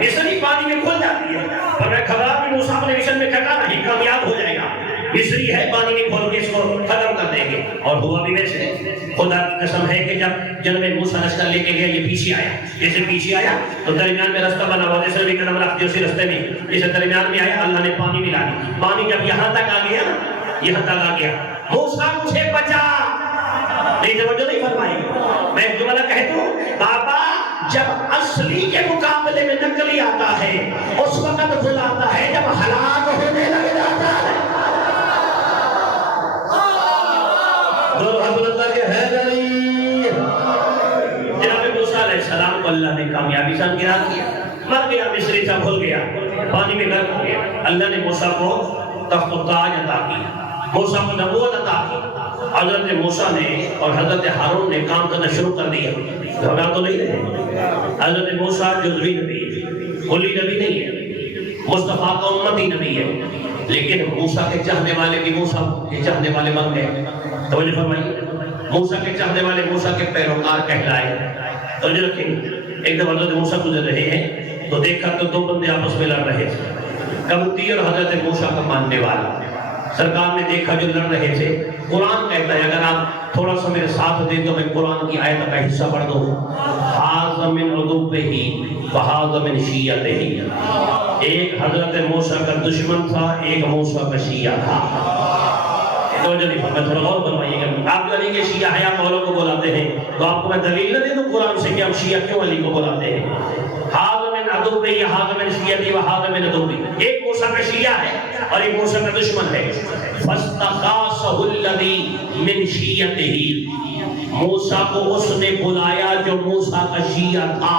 مصری پانی میں کھل جاتی ہے. اور میں خبر بھی موسیٰ اپنے مشن میں کٹا نہیں، کامیاب ہو جائے گا. مصری ہے پانی میں کھول کے اس کو ختم کر دیں گے. اور ہوا بھی ویسے. خدا کی قسم ہے کہ جب جناب موسیٰ رستہ لے کے گیا یہ پیچھے آیا. جیسے پیچھے آیا تو درمیان میں رستہ بنا ہوا، جیسے بھی قدم رکھتے اسی رستے میں جیسے درمیان میں آیا اللہ نے پانی ملا دی. پانی جب یہاں تک آ گیا نا، یہاں تک آ گیا، موسیٰ مجھے بچا. نہیں توجہ نہیں فرمائی. میں ایک جملہ کہہ دوں، بابا جب اصلی کے مقابلے میں نقلی آتا ہے اس وقت بلاتا ہے جب ہلاک ہونے لگ جاتا ہے. دونوں ہاتھ بلند کر کے حیدری. جناب موسیٰ علیہ السلام کو اللہ نے کامیابی سے ہمکنار کیا. مر گیا، مصری تھا، بھول گیا، پانی میں غرق ہو گیا. اللہ نے موسیٰ کو تخت و تاج عطا کیا، موسیٰ کو نبوت عطا کی. حضرت موسیٰ نے اور حضرت ہارون نے کام کرنا شروع کر دیا. گھبرا تو نہیں رہے. حضرت موسیٰ جزوی نبی ہے، کلی نبی نہیں ہے، مصطفیٰ کا امتی نبی ہے، لیکن موسیٰ کے چاہنے والے بھی موسیٰ کے چاہنے والے بن گئے. توجہ فرمائیے. موسیٰ کے چاہنے والے موسیٰ کے پیروکار کہلائے. توجہ رکھیں. ایک دفعہ حضرت موسیٰ گزر رہے ہیں تو دیکھا تو 2 بندے آپس میں لڑ رہے تھے. کبوتی اور حضرت موسیٰ کا ماننے والا. سرکار نے دیکھا جو لڑ رہے تھے. قرآن کہتا ہے اگر آپ تھوڑا سا میرے ساتھ دیں تو میں قرآن کی آیت کا حصہ پڑھ دوں. حاذ من عدوہ وحاذ من شیعتہ. ایک حضرت موسیٰ کا دشمن تھا، ایک موسیٰ کا شیعہ تھا. توجہ نہیں فرمائی، تھوڑا غور فرمائیے گا. آپ جو علی کے شیعہ ہیں آپ اوروں کو بلاتے ہیں تو آپ کو میں دلیل نہ دے دوں قرآن سے کہ ہم شیعہ کیوں علی کو بلاتے ہیں؟ ہاذ من عدوی ہاذ من شیعتی و ہاذ من عدوی. ایک موسیٰ کا شیعہ ہے اور ایک موسیٰ کا دشمن ہے. فاستغاثہ الذی من شیعتہ، موسیٰ کو اس نے بلایا جو موسیٰ کا شیعہ تھا.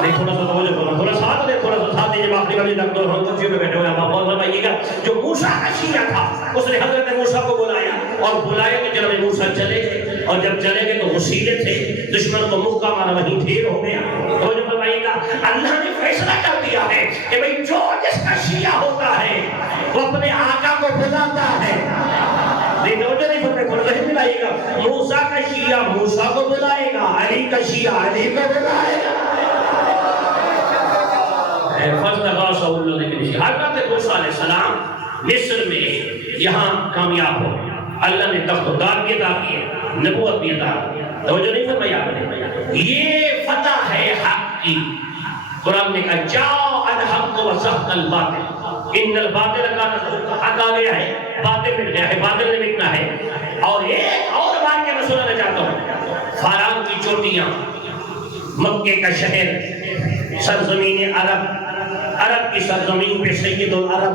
نہیں تھوڑا سا توجہ کرو، تھوڑا ساتھ دے، تھوڑا سا ساتھ دیجیے. آخری والی تک تو ہم کرسیوں پہ بیٹھے ہوئے آپ غور فرمائیے گا. جو موسیٰ کا شیعہ تھا اس نے حضرت موسیٰ کو بلایا اور بلایا تو جناب موسیٰ چلے گئے اور جب چلے گئے تو وسیلے تھے دشمن کو مکہ مارا وہیں ڈھیر ہو گیا. توجہ فرمائیے گا. اللہ نے فیصلہ کر دیا ہے کہ بھئی جو جس کا شیعہ ہوتا ہے وہ اپنے آقا کو بلاتا ہے. نہیں توجہ نہیں فرمائے، تھوڑا ذہن ملائیے گا. موسیٰ کا شیعہ موسیٰ کو بلائے گا، علی کا شیعہ علی کو بلائے گا. حضرت موسیٰ علیہ السلام مصر میں یہاں کامیاب ہو، اللہ نے تخت و دار بھی عطا کیے، نبوت بھی عطا کی. توجہ نہیں فرمائی آپ نے؟ یہ فتح ہے حق کی. قرآن نے کہا جاء الحق وزهق الباطل ان الباطل کان زهوقا. حق آ گیا ہے، باطل مٹ گیا ہے، باطل نے مٹنا ہے. اور ایک اور بات میں سنانا چاہتا ہوں. فاران کی چوٹیاں، مکے کا شہر، سرزمین عرب، عرب کی سرزمین پہ سید العرب.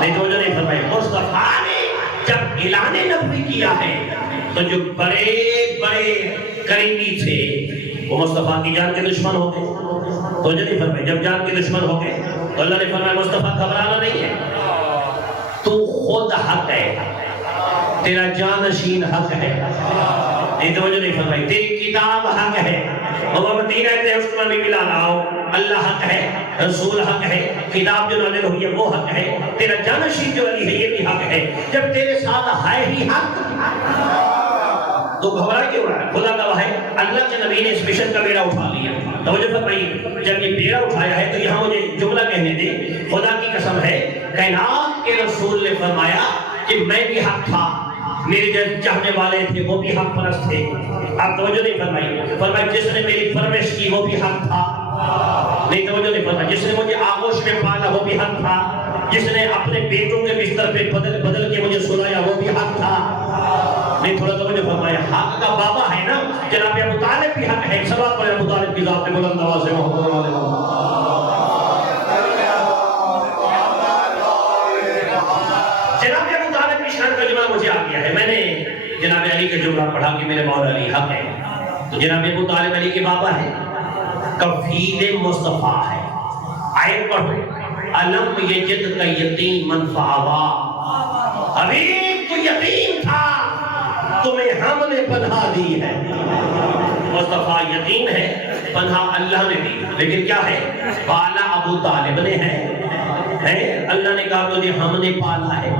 نہیں توجہ نہیں فرمائی. مصطفیٰ نے جب اعلان نبوی کیا ہے تو جو بڑے بڑے قریبی تھے وہ مصطفیٰ کی جان کے دشمن ہو گئے. توجہ نہیں فرمائی. جب جان کے دشمن ہو گئے تو اللہ نے فرمایا مصطفیٰ گھبرانا نہیں ہے، تو خود حق ہے، تیرا جانشین حق ہے. نہیں توجہ نہیں فرمائی. تیری کتاب حق ہے، اور مدینہ ہے اس کو میں بھی ملا رہا ہوں. اللہ حق ہے، رسول حق ہے، کتاب جو نازل ہوئی ہے وہ حق ہے، تیرا جانشین جو علی ہے یہ بھی حق ہے. جب تیرے ساتھ ہے ہی حق تو گھبرا کیوں رہا ہے؟ خدا گواہ ہے اللہ کے نبی نے اس مشن کا بیڑا اٹھا لیا. توجہ فرمائیے. جب یہ بیڑا اٹھایا ہے تو یہاں مجھے جملہ کہنے دے. خدا کی قسم ہے کائنات کے رسول نے فرمایا کہ میں بھی حق تھا، میرے جو چاہنے والے تھے وہ بھی حق پرست تھے. آپ توجہ نہیں فرمائی. فرمایا جس نے میری پرورش کی وہ بھی حق تھا. نہیں توجہ نہیں فرمائی. جس نے مجھے آغوش میں پالا وہ بھی حق تھا. جس نے اپنے بیٹوں کے بستر پہ بدل بدل کے مجھے سلایا وہ بھی حق تھا. نہیں تھوڑا توجہ فرمایا. حق کا بابا ہے نا جناب ابو طالب بھی حق ہے. سوال پر ابو طالب کی ذات میں بلند آواز سے محمد والے جناب ابو طالب کی شان کا جملہ مجھے آ گیا ہے. میں نے جناب علی کا جملہ پڑھا کہ میرے مولا علی حق ہے. تو جناب ابو طالب علی کے بابا ہے، کفیل مصطفیٰ ہے. آیت پڑھو. علم یجد کا یتیم من فآوا. حبیب تو یتیم تھا، تمہیں ہم نے پناہ دی ہے. مصطفیٰ یتیم ہے، پناہ اللہ نے دی. لیکن کیا ہے؟ پالا ابو طالب نے ہے. اللہ نے کہا تجھے ہم نے پالا ہے.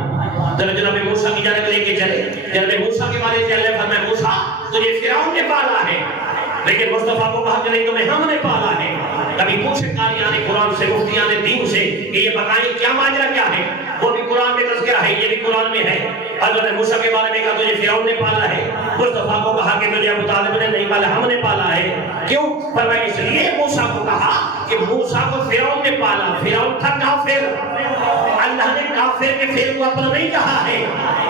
جناب موسیٰ کی جانب لے کے چلے. جناب موسیٰ کے بارے سے اللہ فرمایا موسیٰ تجھے فرعون نے پالا ہے. لیکن مصطفیٰ کو کہا کہ نہیں تمہیں ہم نے پالا ہے. کبھی پوچھے قاریان قرآن سے، مفتیان دین سے کہ یہ بتائیں کیا ماجرا کیا ہے؟ وہ بھی قرآن میں تذکرہ ہے، یہ بھی قرآن میں ہے. حضرت موسیٰ کے بارے میں کہا تجھے فرعون نے پالا ہے. مصطفیٰ کو کہا کہ تجھے ابو طالب نے نہیں پالا، ہم نے پالا ہے. کیوں؟ فرمایا اس لیے موسیٰ کو کہا کہ موسیٰ کو فرعون نے پالا. فرعون تھا کافر. اللہ نے کافر کے فعل کو اپنا نہیں کہا ہے.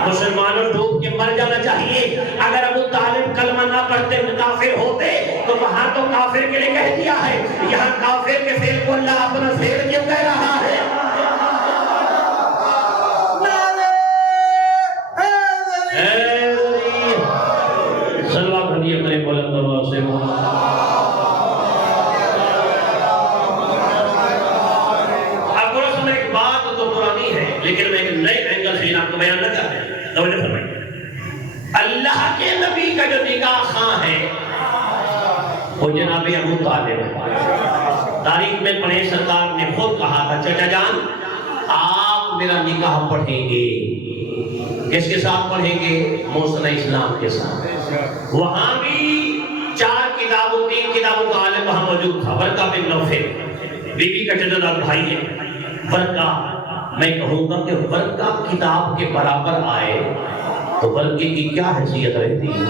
مسلمانوں ڈوب کے مر جانا چاہیے. اگر ابو طالب کلمہ نہ پڑھتے کافر ہوتے تو وہاں تو کافر کے لیے کہہ دیا ہے، یہاں کافر کے فعل کو اللہ اپنا فعل کیوں کہہ رہا ہے؟ سلوات ہدیہ کریں بلند آواز سے. اب تھوڑا سا ایک بات تو پرانی ہے لیکن میں ایک نئے اینگل سے آپ کو بیان نہ کر رہے ہیں. توجہ فرمائیے. اللہ کے نبی کا جو نکاح خاں ہے وہ جناب ابو طالب ہے. تاریخ میں پڑھے سرکار نے خود کہا تھا چچا جان آپ میرا نکاح پڑھیں گے. کس کے ساتھ پڑھیں گے؟ موسیٰ علیہ السلام کے ساتھ. وہاں بھی 4 کتابوں 3 کتابوں کا عالم وہاں موجود تھا. ورقہ بن نوفل بی بی کا جدہ بھائی ہے. ورقہ میں کہوں گا کہ ورقہ کتاب کے برابر آئے تو ورقے کی کیا حیثیت رہتی ہے؟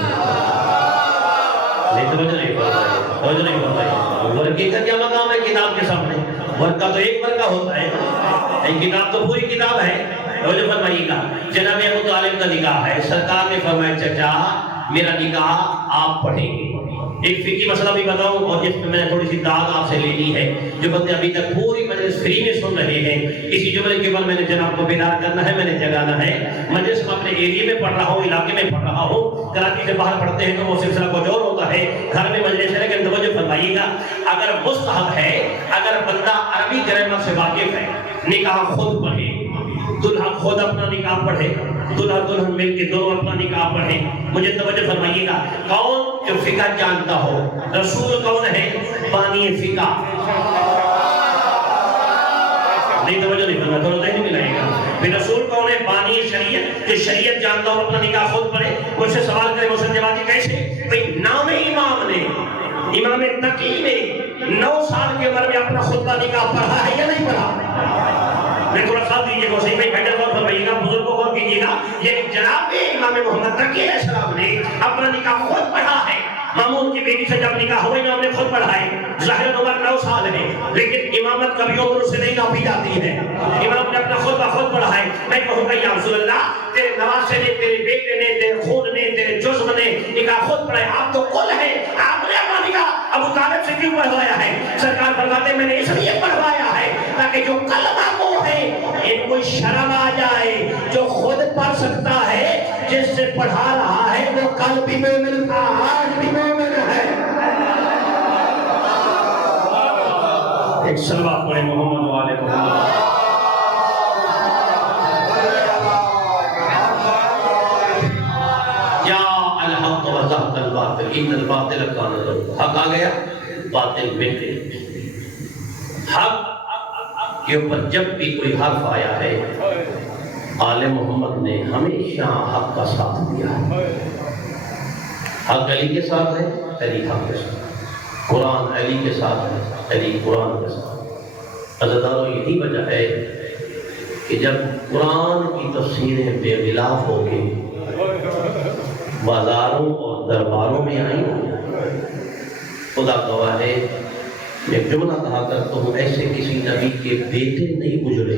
نہیں ورقے کا کیا مقام ہے کتاب کے سامنے؟ ورقہ تو ایک ورقہ ہوتا ہے، ایک کتاب تو پوری کتاب ہے. فرمائیے گا جناب ابو طالب کا نکاح ہے، سرکار نے فرمایا چچا میرا نکاح آپ پڑھیں گے۔ ایک فقہی مسئلہ بھی بتاؤں اور جس میں میں نے تھوڑی سی داد آپ سے لینی ہے، جو بندے ابھی تک پوری مجلس فری میں سن رہے ہیں، اسی جملے کے بعد میں نے جناب کو بیدار کرنا ہے، میں نے جگانا ہے۔ مجلس میں اپنے ایریے میں پڑھ رہا ہوں، علاقے میں پڑھ رہا ہوں، کراچی سے باہر پڑھتے ہیں تو وہ سلسلہ کچھ اور ہوتا ہے، گھر میں مجلس ہے، لیکن توجہ فرمائیے گا اگر مستحب ہے، اگر بندہ عربی گرامر سے واقف ہے، نکاح خود پڑھے، دلہا خود اپنا نکاح پڑھے، دلہا دلہن مل کے دونوں اپنا نکاح پڑھے۔ مجھے توجہ فرمائیے گا کون جو فقہ جانتا ہو؟ رسول کون ہے؟ بانی فقہ۔ نہیں توجہ نہیں فرمایا، تھوڑا ذہن ملائے گا۔ پھر رسول کون ہے؟ بانی شریعت، جو شریعت جانتا ہو اپنا نکاح خود پڑھے۔ مجھ سے سوال کرے مسلم جماعتی کیسے؟ بھئی نام امام نے، امام تقی نے 9 سال کی عمر میں اپنا خطبہ نکاح پڑھا ہے یا نہیں پڑھا؟ میں تھوڑا ساتھ دیجئے گا، صحیح بھائی بھائی غور فرمائیے گا، بزرگ کو غور کیجئے گا، یعنی جناب امام محمد تقی علیہ السلام نے اپنا نکاح خود پڑھا ہے۔ مامون کی بیٹی سے جب نکاح ہوا امام نے خود پڑھا ہے۔ ظاہر عمر 9 سال ہے، لیکن امامت کبھی عمر سے نہیں ناپی جاتی ہے۔ امام نے اپنا خطبہ خود پڑھا ہے۔ میں کہوں گا یا رسول اللہ تیرے نواسے نے، تیرے بیٹے نے، تیرے خون نے، تیرے جزم نے نکاح خود پڑھا ہے، آپ تو کل ہیں، آپ نے اپنا نکاح ابو طالب سے کیوں پڑھوایا ہے؟ سرکار فرماتے ہیں میں نے اس لیے پڑھوایا ہے تاکہ جو کلمہ گو ہے ان کو شرم آ جائے، جو خود پڑھ سکتا ہے، جس سے پڑھا رہا ہے وہ کل بھی مومن تھا، آج بھی مومن ہے۔ ایک صلوات پڑھیں محمد والے محمد۔ یا الحق وزہق الباطل ان الباطل کان زہوقا۔ حق آ گیا، باطل مٹ گئی۔ حق کے اوپر جب بھی کوئی حرف آیا ہے، آل محمد نے ہمیشہ حق کا ساتھ دیا ہے۔ حق علی کے ساتھ ہے، علی حق کے ساتھ، قرآن علی کے ساتھ ہے، علی قرآن کے ساتھ۔ عزیزانو یہی وجہ ہے کہ جب قرآن کی تفسیریں بے غلاف ہو کے بازاروں اور درباروں میں آئیں، خدا گواہ ہے میں جملہ کہا کرتا ہوں ایسے کسی نبی کے بیٹے نہیں گزرے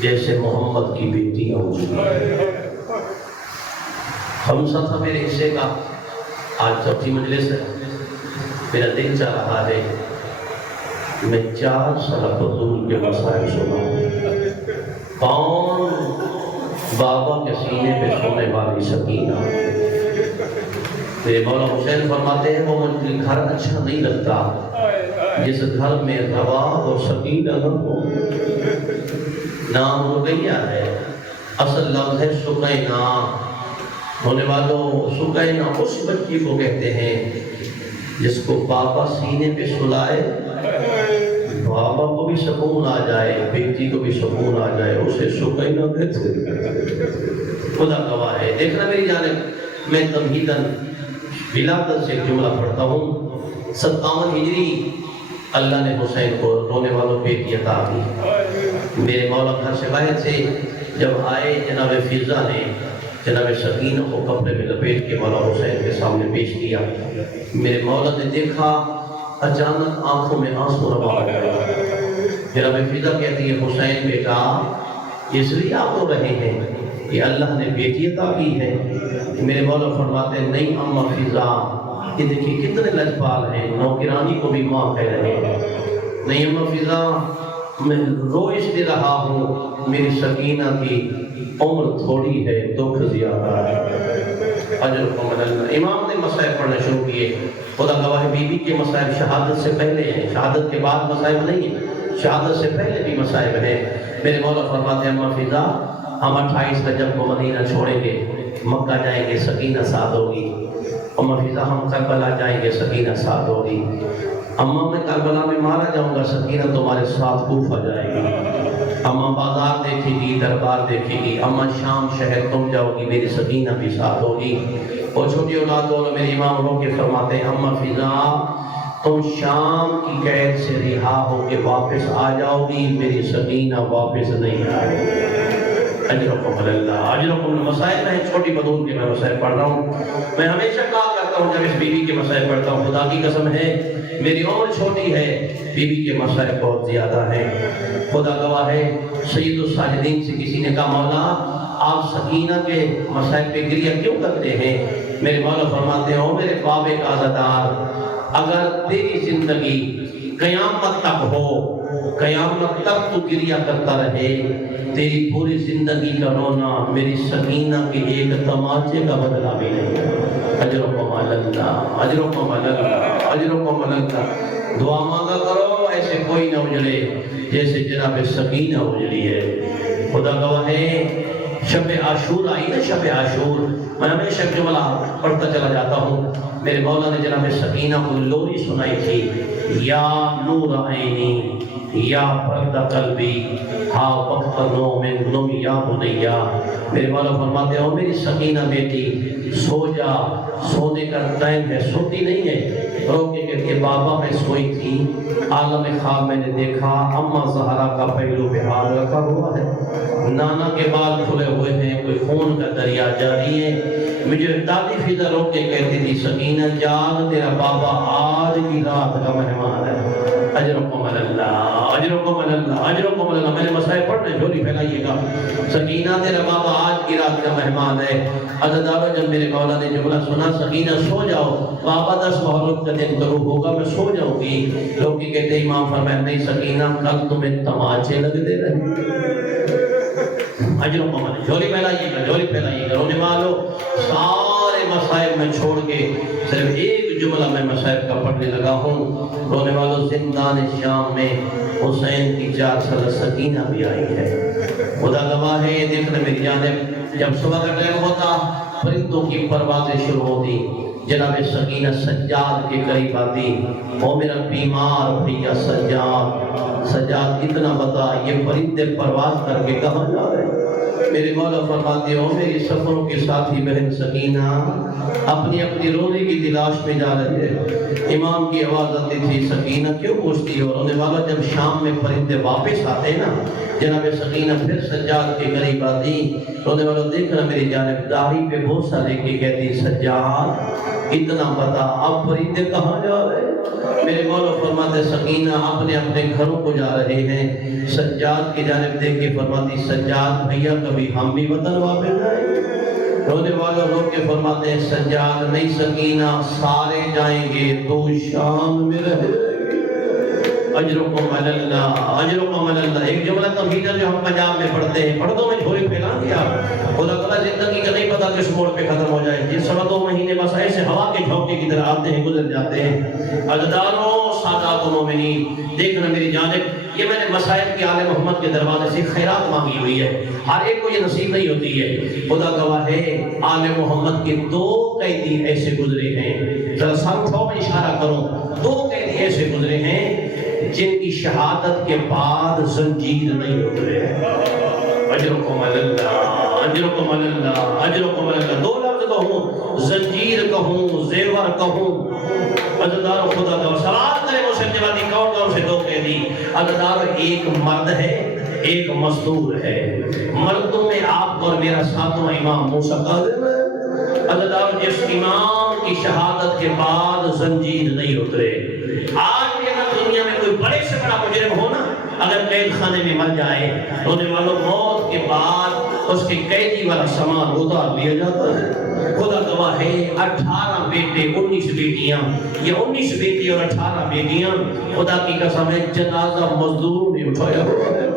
جیسے محمد کی بیٹیاں گزرے۔ خمسہ تھا میرے حصے کا، آج چوتھی مجلس ہے، میرا دل چاہ رہا ہے میں 4 سال حضور کے مسائل سنا۔ کون بابا کے سینے پہ سونے والی سکینہ؟ میرے مولا حسین فرماتے ہیں وہ مجھے گھر اچھا نہیں لگتا جس گھر میں روا و سکینہ نہ ہو۔ نام رقیہ ہے، اصل لفظ ہے سکینہ۔ ہونے والوں سکینہ اس بچی کو کہتے ہیں جس کو بابا سینے پہ سلائے، بابا کو بھی سکون آ جائے، بیٹی کو بھی سکون آ جائے، اسے سکینہ کہتے ہیں۔ خدا گواہ ہے۔ دیکھنا میری جانب میں تمہیداً ولادت سے جملہ پڑھتا ہوں۔ 57 ہجری اللہ نے حسین کو رونے والوں بیٹی عطا کی۔ میرے مولا گھر سے باہر سے جب آئے، جناب فضا نے جناب سکینہ کو کپڑے میں لپیٹ کے مولا حسین کے سامنے پیش کیا۔ میرے مولا نے دیکھا، اچانک آنکھوں میں آنسو روا ہو گئے۔ جناب فضا کہتی ہے حسین بیٹا اس لیے آپ رو رہے ہیں کہ اللہ نے بیٹی عطا کی ہے؟ میرے مولا فرماتے ہیں نہیں اماں فضا، یہ دیکھیں کتنے لجپال ہیں، نوکرانی کو بھی ماں کہہ رہے ہیں۔ نہیں اماں فضا میں رو اس لیے رہا ہوں، میری سکینہ کی عمر تھوڑی ہے، دکھ زیادہ ہے۔ اجرکم اللہ۔ امام نے مسائب پڑھنا شروع کیے۔ خدا گواہ بی بی کے مسائب شہادت سے پہلے ہیں، شہادت کے بعد مسائب نہیں ہیں، شہادت سے پہلے بھی مسائب ہیں۔ میرے مولا فرماتے ہیں اماں فضا ہم 28 رجب کو مدینہ چھوڑیں گے، مکہ جائیں گے، سکینہ ساتھ ہوگی۔ اماں فضا ہم کربلا جائیں گے، سکینہ ساتھ ہوگی۔ اماں میں کربلا میں مارا جاؤں گا، سکینہ تمہارے ساتھ کوفہ جائے گی۔ اماں بازار دیکھے گی، دربار دیکھے گی۔ اماں شام شہر تم جاؤ گی، میری سکینہ بھی ساتھ ہوگی۔ اور چھوٹی اولاد والوں میرے امام رو کے فرماتے ہیں اماں فضا تم شام کی قید سے رہا ہو کے واپس آ جاؤ گی، میری سکینہ واپس نہیں آئے گی۔ اجرکم اللہ۔ اجرکم مسائل میں چھوٹی بدول کے میں مسائل پڑھ رہا ہوں۔ میں ہمیشہ کہا کرتا ہوں جب اس بیوی کے مسائل پڑھتا ہوں، خدا کی قسم ہے میری عمر چھوٹی ہے، بیوی کے مسائل بہت زیادہ ہیں۔ خدا گواہ ہے، سید الساجدین سے کسی نے کہا مولا آپ سکینہ کے مسائل پہ گریہ کیوں کرتے ہیں؟ میرے مولا فرماتے ہیں میرے باب کا عزادار، اگر تیری زندگی قیامت تک ہو، قیامت تک تو گریہ کرتا رہے، تیری پوری زندگی کا رونا میری سکینہ کے ایک تماچے کا بدلہ بھی نہیں ہے۔ اجرکم علی اللہ، اجرکم علی اللہ، اجرکم علی اللہ۔ دعا مانگا کرو ایسے کوئی نہ اجڑے جیسے جناب سکینہ اجڑی ہے۔ خدا گواہ ہے شب عاشور آئی نا، شب عاشور میں ہمیشہ جملہ پڑھتا چلا جاتا ہوں، میرے مولا نے جناب سکینہ کو لوری سنائی تھی، یا نور عینی یا فرد قلبی ہا وقت نوم نم یا بنیا۔ میرے مولا فرماتے ہیں میری سکینہ بیٹی سو جا، سونے کا ٹائم ہے، سوتی نہیں ہے۔ رو کے کہتے کہ بابا میں سوئی تھی، عالم خواب میں نے دیکھا اماں زہرا کا پہلو پہ ہاتھ رکھا ہوا ہے، نانا کے بال کھلے ہوئے ہیں، کوئی خون کا دریا جاری ہے۔ مجھے دادی فضا رو کے کہتی تھی سکینہ جاگ، تیرا بابا آج کی رات کا مہمان ہے۔ اجرکم علی اللہ، اجرکم علی اللہ، اجرکم علی اللہ۔ میں نے مسائل پڑھنے جھولی پھیلائیے گا، سکینہ تیرا بابا آج کی رات کا مہمان ہے۔ عزادارو جب میرے مولا نے جملہ سنا سکینہ سو جاؤ، بابا 10 محرم کا دن ضرور ہوگا میں سو جاؤں گی، لوگ کہتے ہیں امام فرمایا نہیں سکینہ کل تمہیں تماچے لگتے رہے۔ اجرکم علی، جھولی پھیلائیے گا، جھولی پھیلائیے گا۔ رونے والو سارے مسائل میں چھوڑ کے صرف ایک جملہ میں مسائل کا پڑھنے لگا ہوں۔ رونے والو زندان شام میں حسین کی 4 سال سکینہ بھی آئی ہے۔ خدا گواہ ہے دیکھنا میری جانب، جب صبح کا ٹائم ہوتا پرندوں کی پروازیں شروع ہوتی، جناب سکینہ سجاد کے قریب آتی، او میرا بیمار بھیا سجاد، سجاد اتنا بتا یہ پرندے پرواز کر کے کہاں جا رہے ہیں؟ میرے مولا فرماتے ہو میری سفروں کے ساتھی بہن سکینہ اپنی اپنی رونے کی تلاش میں جا رہے ہیں۔ امام کی آواز آتی تھی سکینہ کیوں پوچھتی ہو؟ رونے والا جب شام میں پرندے واپس آتے نا، جناب سکینہ پھر سجاد کے قریب آتی، رونے والا دیکھنا میری جانب داڑھی پہ بوسہ لے کے کہتی سجاد اتنا بتا اب پرندے کہاں جا رہے ہیں؟ میرے مولا فرماتے سکینہ اپنے اپنے گھروں کو جا رہے ہیں۔ سجاد کی جانب دیکھ کے فرماتی سجاد بھیا کبھی ہم بھی وطن واپس آئیں؟ رونے والوں لوگ کے فرماتے ہیں سجاد نہیں سکینہ سارے جائیں گے تو شام میں رہے۔ اجرکم علی اللہ، اجرکم علی اللہ۔ ایک جملہ تمہیدہ جو ہم پنجاب میں پڑھتے ہیں، پڑھ دو میں جھولی پھیلا دیا۔ خدا تعالیٰ زندگی کا نہیں پتا کس موڑ پہ ختم ہو جائے، جس سوا 2 مہینے بس ایسے ہوا کے جھونکے کی طرح آتے ہیں گزر جاتے ہیں۔ عزاداروں سادات و مومنین دیکھنا میری جانب، یہ میں نے مسائل کی آل محمد کے دروازے سے خیرات مانگی ہوئی ہے، ہر ایک کو یہ نصیب نہیں ہوتی ہے۔ خدا گواہ ہے آل محمد کے 2 قیدی ایسے گزرے ہیں، ذرا سر اٹھاؤ میں اشارہ کروں، 2 قیدی ایسے گزرے ہیں جن کی شہادت کے بعد زنجیر نہیں اترے۔ اجرکم علی اللہ، اجرکم علی اللہ، اجرکم علی اللہ۔ 2 لفظ کہوں، زنجیر کہوں، زیور کہوں۔ عزادار خدا کا سوال کرے مسلمانی کون سے 2 قیدی؟ عزادار ایک مرد ہے ایک مزدور ہے، مردوں میں آپ اور میرا 7واں امام موسیٰ قاظم ہے۔ عزادار جس امام کی شہادت کے بعد زنجیر نہیں اترے، آج بھی اگر دنیا میں کوئی بڑے سے بڑا مجرم ہو نا، اگر قید خانے میں مر جائے، رونے والوں موت کے بعد اس کے قیدی والا سامان اتار لیا جاتا ہے۔ خدا گواہ ہے 18 بیٹے 19 بیٹیاں، یہ 19 بیٹے اور 18 بیٹیاں، خدا کی قسم ہے جنازہ مزدوروں نے اٹھایا ہوا ہے۔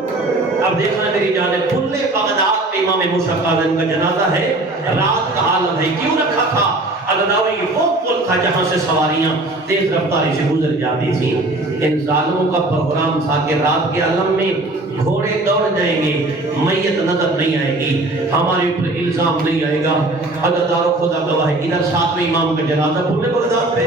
اب دیکھنا میری جانب کلے بغداد میں امام موسیٰ قاظم کا جنازہ ہے، رات کا عالم ہے، کیوں رکھا تھا؟ عزاداری وہ پل تھا جہاں سے سواریاں تیز رفتاری سے گزر جاتی تھیں۔ ان ظالموں کا پروگرام تھا کہ رات کے عالم میں گھوڑے دوڑ جائیں گے، میت نظر نہیں آئے گی، ہمارے اوپر الزام نہیں آئے گا۔ عزادارو خدا گواہ ہے ادھر 7ویں امام کا جنازہ پورے بغداد پہ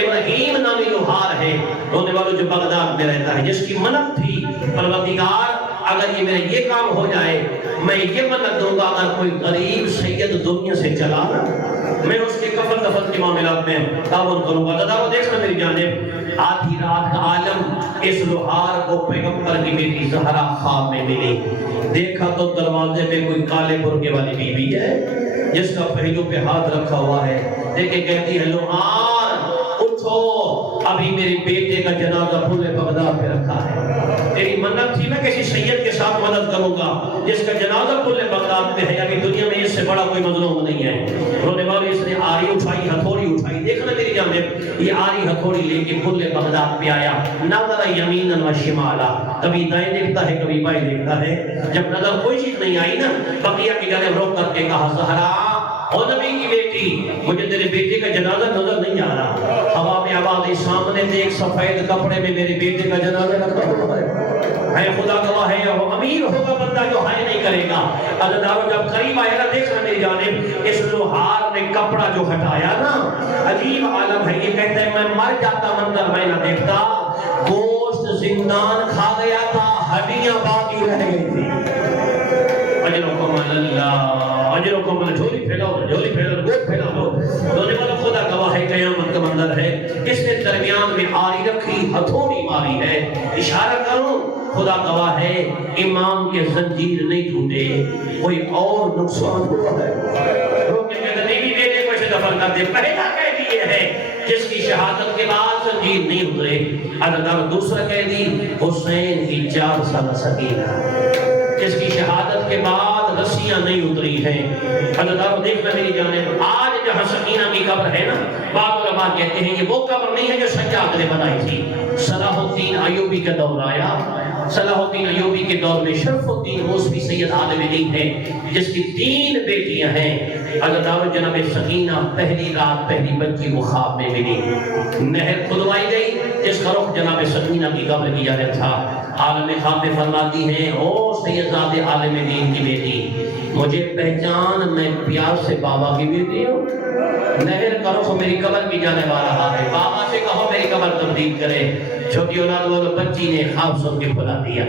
ابراہیم نامی لوہار ہے، رونے والوں جو بغداد میں رہتا ہے، جس کی منت تھی پروردگار اگر یہ میرا یہ کام ہو جائے میں یہ منت دوں گا اگر کوئی غریب سید دنیا سے چلا میں اس کے کفن دفن کے معاملات میں تعاون کروں گا۔ عزادارو دیکھنا میری جانب، آدھی رات کا عالم اس لوہار کو پیغمبر کی بیٹی زہرا خواب میں ملی، دیکھا تو دروازے پہ کوئی کالے برقعے والی بی بی ہے جس کا پہلو پہ ہاتھ رکھا ہوا ہے، دیکھے کہتی ہے لوہار اٹھو، ابھی میرے بیٹے کا جنازہ پھولے بغداد پہ رکھا ہے، تیری منت تھی میں کسی سید کے ساتھ مدد کروں گا جس کا جنازہ پھولے بغداد پہ ہے، ابھی دنیا میں اس سے بڑا کوئی مظلوم نہیں ہے۔ رونے والے اس نے آری اٹھائی، ہتھوڑی اٹھائی، دیکھنا میری جانب، یہ آری ہتھوڑی لے کے پھولے بغداد پہ آیا، نظر یمینا و شمالا، کبھی دائیں دیکھتا ہے کبھی بائیں دیکھتا ہے، جب نظر کوئی چیز نہیں آئی نا، بقیہ کی جانب روک کر کے کہا زہرا او نبی کی بیٹی، مجھے تیرے بیٹے کا جنازہ نظر نہیں آ رہا۔ ہوا میں آواز آئی، سامنے سے ایک سفید کپڑے میں میرے بیٹے کا جنازہ رکھا ہوا ہے، خدا گواہ ہے وہ امیر ہوگا بندہ جو ہائے نہیں کرے گا۔ اللہ جب قریب آیا نا، دیکھنا میری جانب، اس لوہار نے کپڑا جو ہٹایا نا، عجیب عالم ہے، یہ کہتا ہے میں مر جاتا منظر میں نہ دیکھتا، گوشت زندان کھا گیا تھا، ہڈیاں باقی رہ گئی تھی۔ اجرکم اللہ، اجرکم اللہ، جھولی پھیلاؤ، جھولی پھیلاؤ، گوٹ پھیلاؤ، دونے والا خدا گواہ ہے، قیامت کا منظر ہے، اس نے درمیان میں آری رکھی، ہتھوڑی ماری ہے، اشارہ کروں، خدا گواہ ہے، امام کے زنجیر نہیں ٹوٹے، کوئی اور نقصان ہوا ہے۔ لوگ کہتے ہیں نہیں بیٹے کو اسے دفن کر دے، پہلا قیدی یہ ہے جس کی شہادت کے بعد زنجیر نہیں اترے۔ اللہ دوسرا قیدی حسین کی 4 سالہ سکینہ، جس کی شہادت کے بعد رسیاں نہیں اتری ہیں۔ اللہ دیکھنا میری جانب، آج جہاں سکینہ کی قبر ہے نا، بعض علماء کہتے ہیں یہ وہ قبر نہیں ہے جو سجاد نے بنائی تھی۔ صلاح الدین ایوبی کا دور آیا، صلاح الدین ایوبی کے دور میں شرف الدین موسوی سید عالم دین ہے، جس کی 3 بیٹیاں ہیں۔ اللہ جناب سکینہ پہلی رات پہلی بچی کو خواب میں ملی، نہر کھدوائی گئی جس کا رخ جناب سکینہ کی قبر کی جانب تھا۔ عالم خواب میں فرماتی ہیں، او سیدزادے عالم دین کی بیٹی، مجھے پہچان، میں پیار سے بابا کی بیٹی ہوں، نہر کا رخ میری قبر کی جانب آ رہا ہے، بابا سے کہو میری قبر تبدیل کرے۔ چھوٹی اولاد والوں بچی نے خواب سن کے بلا دیا،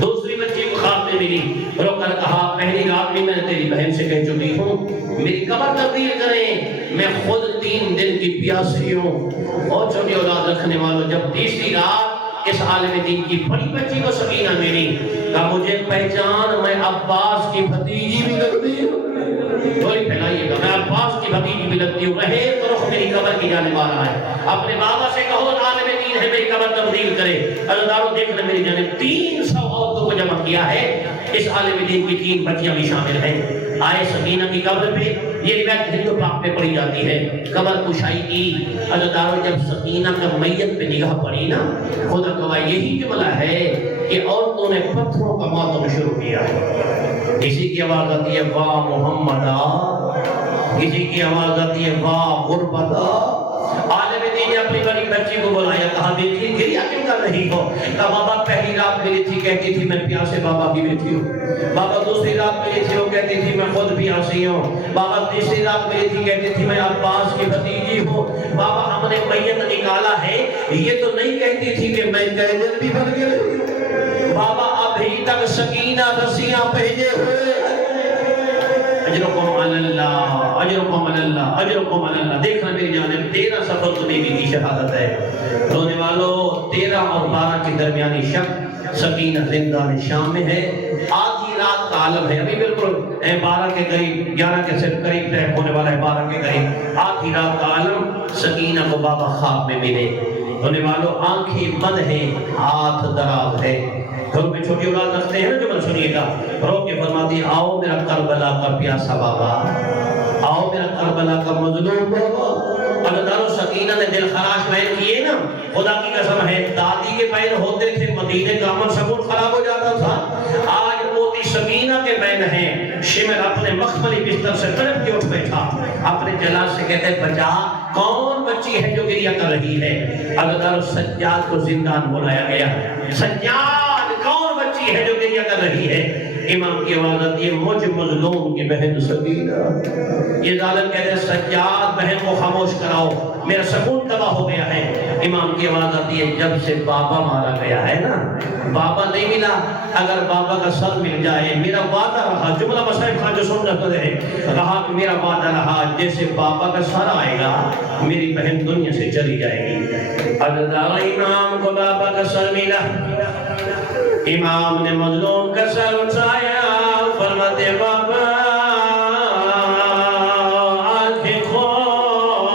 دوسری بچی کو خواب میں ملی، رو کر کہا پہلی رات میں نے تیری بہن سے کہہ چکی ہوں میری قبر تبدیل کریں، میں خود 3 دن کی پیاسی ہوں۔ اور چھوٹی اولاد رکھنے والوں جب تیسری رات اس عالم دین کی بڑی بچی کو سکینہ ملی، کہا مجھے پہچان، میں عباس کی بھتیجی بھی لگتی ہوں، تھوڑی پھیلائیے گا، میں عباس کی بھتیجی بھی لگتی ہوں، رہے تو رخ میری قبر کی جانب آ رہا ہے، اپنے بابا سے کہو عالم دین ہے میری قبر تبدیل کرے۔ اللہ دیکھنا میری جانب 300 عورتوں کو جمع کیا ہے، اس عالم دین کی 3 بچیاں بھی شامل ہیں۔ آئے سکینہ کی قبر پہ، یہ روایت ہندو پاک میں پڑھی جاتی ہے، قبر کشائی کی۔ اللہ جب سکینہ کا میت پہ نگاہ پڑی نا، خدا گواہ یہی جملہ ہے کہ عورتوں نے پتھروں کا ماتم شروع کیا، کسی کی آواز آتی ہے واہ محمدہ، کسی کی آواز آتی ہے واہ غربتہ۔ عالم دین نے اپنی بڑی بچی کو بلایا، کہا بیٹی گریا کیوں کر رہی ہو؟ کہا بابا پہلی رات میری تھی کہتی تھی میں پیاسے بابا کی بیٹی ہوں، بابا دوسری رات میری تھی وہ کہتی تھی میں خود پیاسی ہوں، بابا تیسری رات میری تھی کہتی تھی میں عباس کی بھتیجی ہوں، بابا ہم نے میت نکالا ہے یہ تو نہیں کہتی تھی کہ میں قیدی بھی بن گئی، بابا ابھی تک سکینہ رسیاں پہنے ہوئے۔ اجرکم اللہ، اجرکم اللہ، اجرکم اللہ۔ دیکھنا میری جانب 13 سفر تمہیں کی شہادت ہے، رونے والوں 13 اور 12 کے درمیانی شب سکینہ زندان شام میں ہے، آدھی رات کا عالم ہے، ابھی بالکل 12 کے قریب، 11 کے صرف قریب طے ہونے والا ہے، 12 کے قریب آدھی رات کا عالم۔ سکینہ کو بابا خواب میں ملے، رونے والوں آنکھیں بند ہیں، ہاتھ دراز ہے، گھر میں چھوٹی اولاد رکھتے ہیں نا، جو سنیے گا، رو کے فرماتی آؤ میرا کربلا کا پیاسا بابا، آؤ میرا کربلا کا مظلوم بابا۔ اللہ سکینہ نے دل خراش بین کیے نا، خدا کی قسم ہے دادی کے بین ہوتے تھے مدینے کا امن سکون خراب ہو جاتا تھا، آج موتی سکینہ کے بین ہیں۔ شمر اپنے مخملی بستر سے تڑپ کے اٹھ بیٹھا، اپنے جلال سے کہتے بچا کون بچی ہے جو گریہ کر رہی ہے؟ اللہ سجاد کو زندان بلایا گیا، سجاد کون بچی ہے جو گریہ کر رہی ہے؟ امام کی آواز آتی ہے مجھ مظلوم کی بہن سکینہ۔ یہ ظالم کہتے ہیں سجاد بہن کو خاموش کراؤ، میرا سکون تباہ ہو گیا ہے۔ امام کی آواز آتی ہے جب سے بابا مارا گیا ہے نا، بابا نہیں ملا، اگر بابا کا سر مل جائے، میرا وعدہ رہا، جملہ مصائب خان جو سن رہے ہیں، رہا کہ میرا وعدہ رہا جیسے بابا کا سر آئے گا میری بہن دنیا سے چلی جائے گی۔ اللہ امام کو بابا کا سر ملا، امام نے مظلوم کا سر اٹھایا، فرماتے بابا آنکھیں کھول،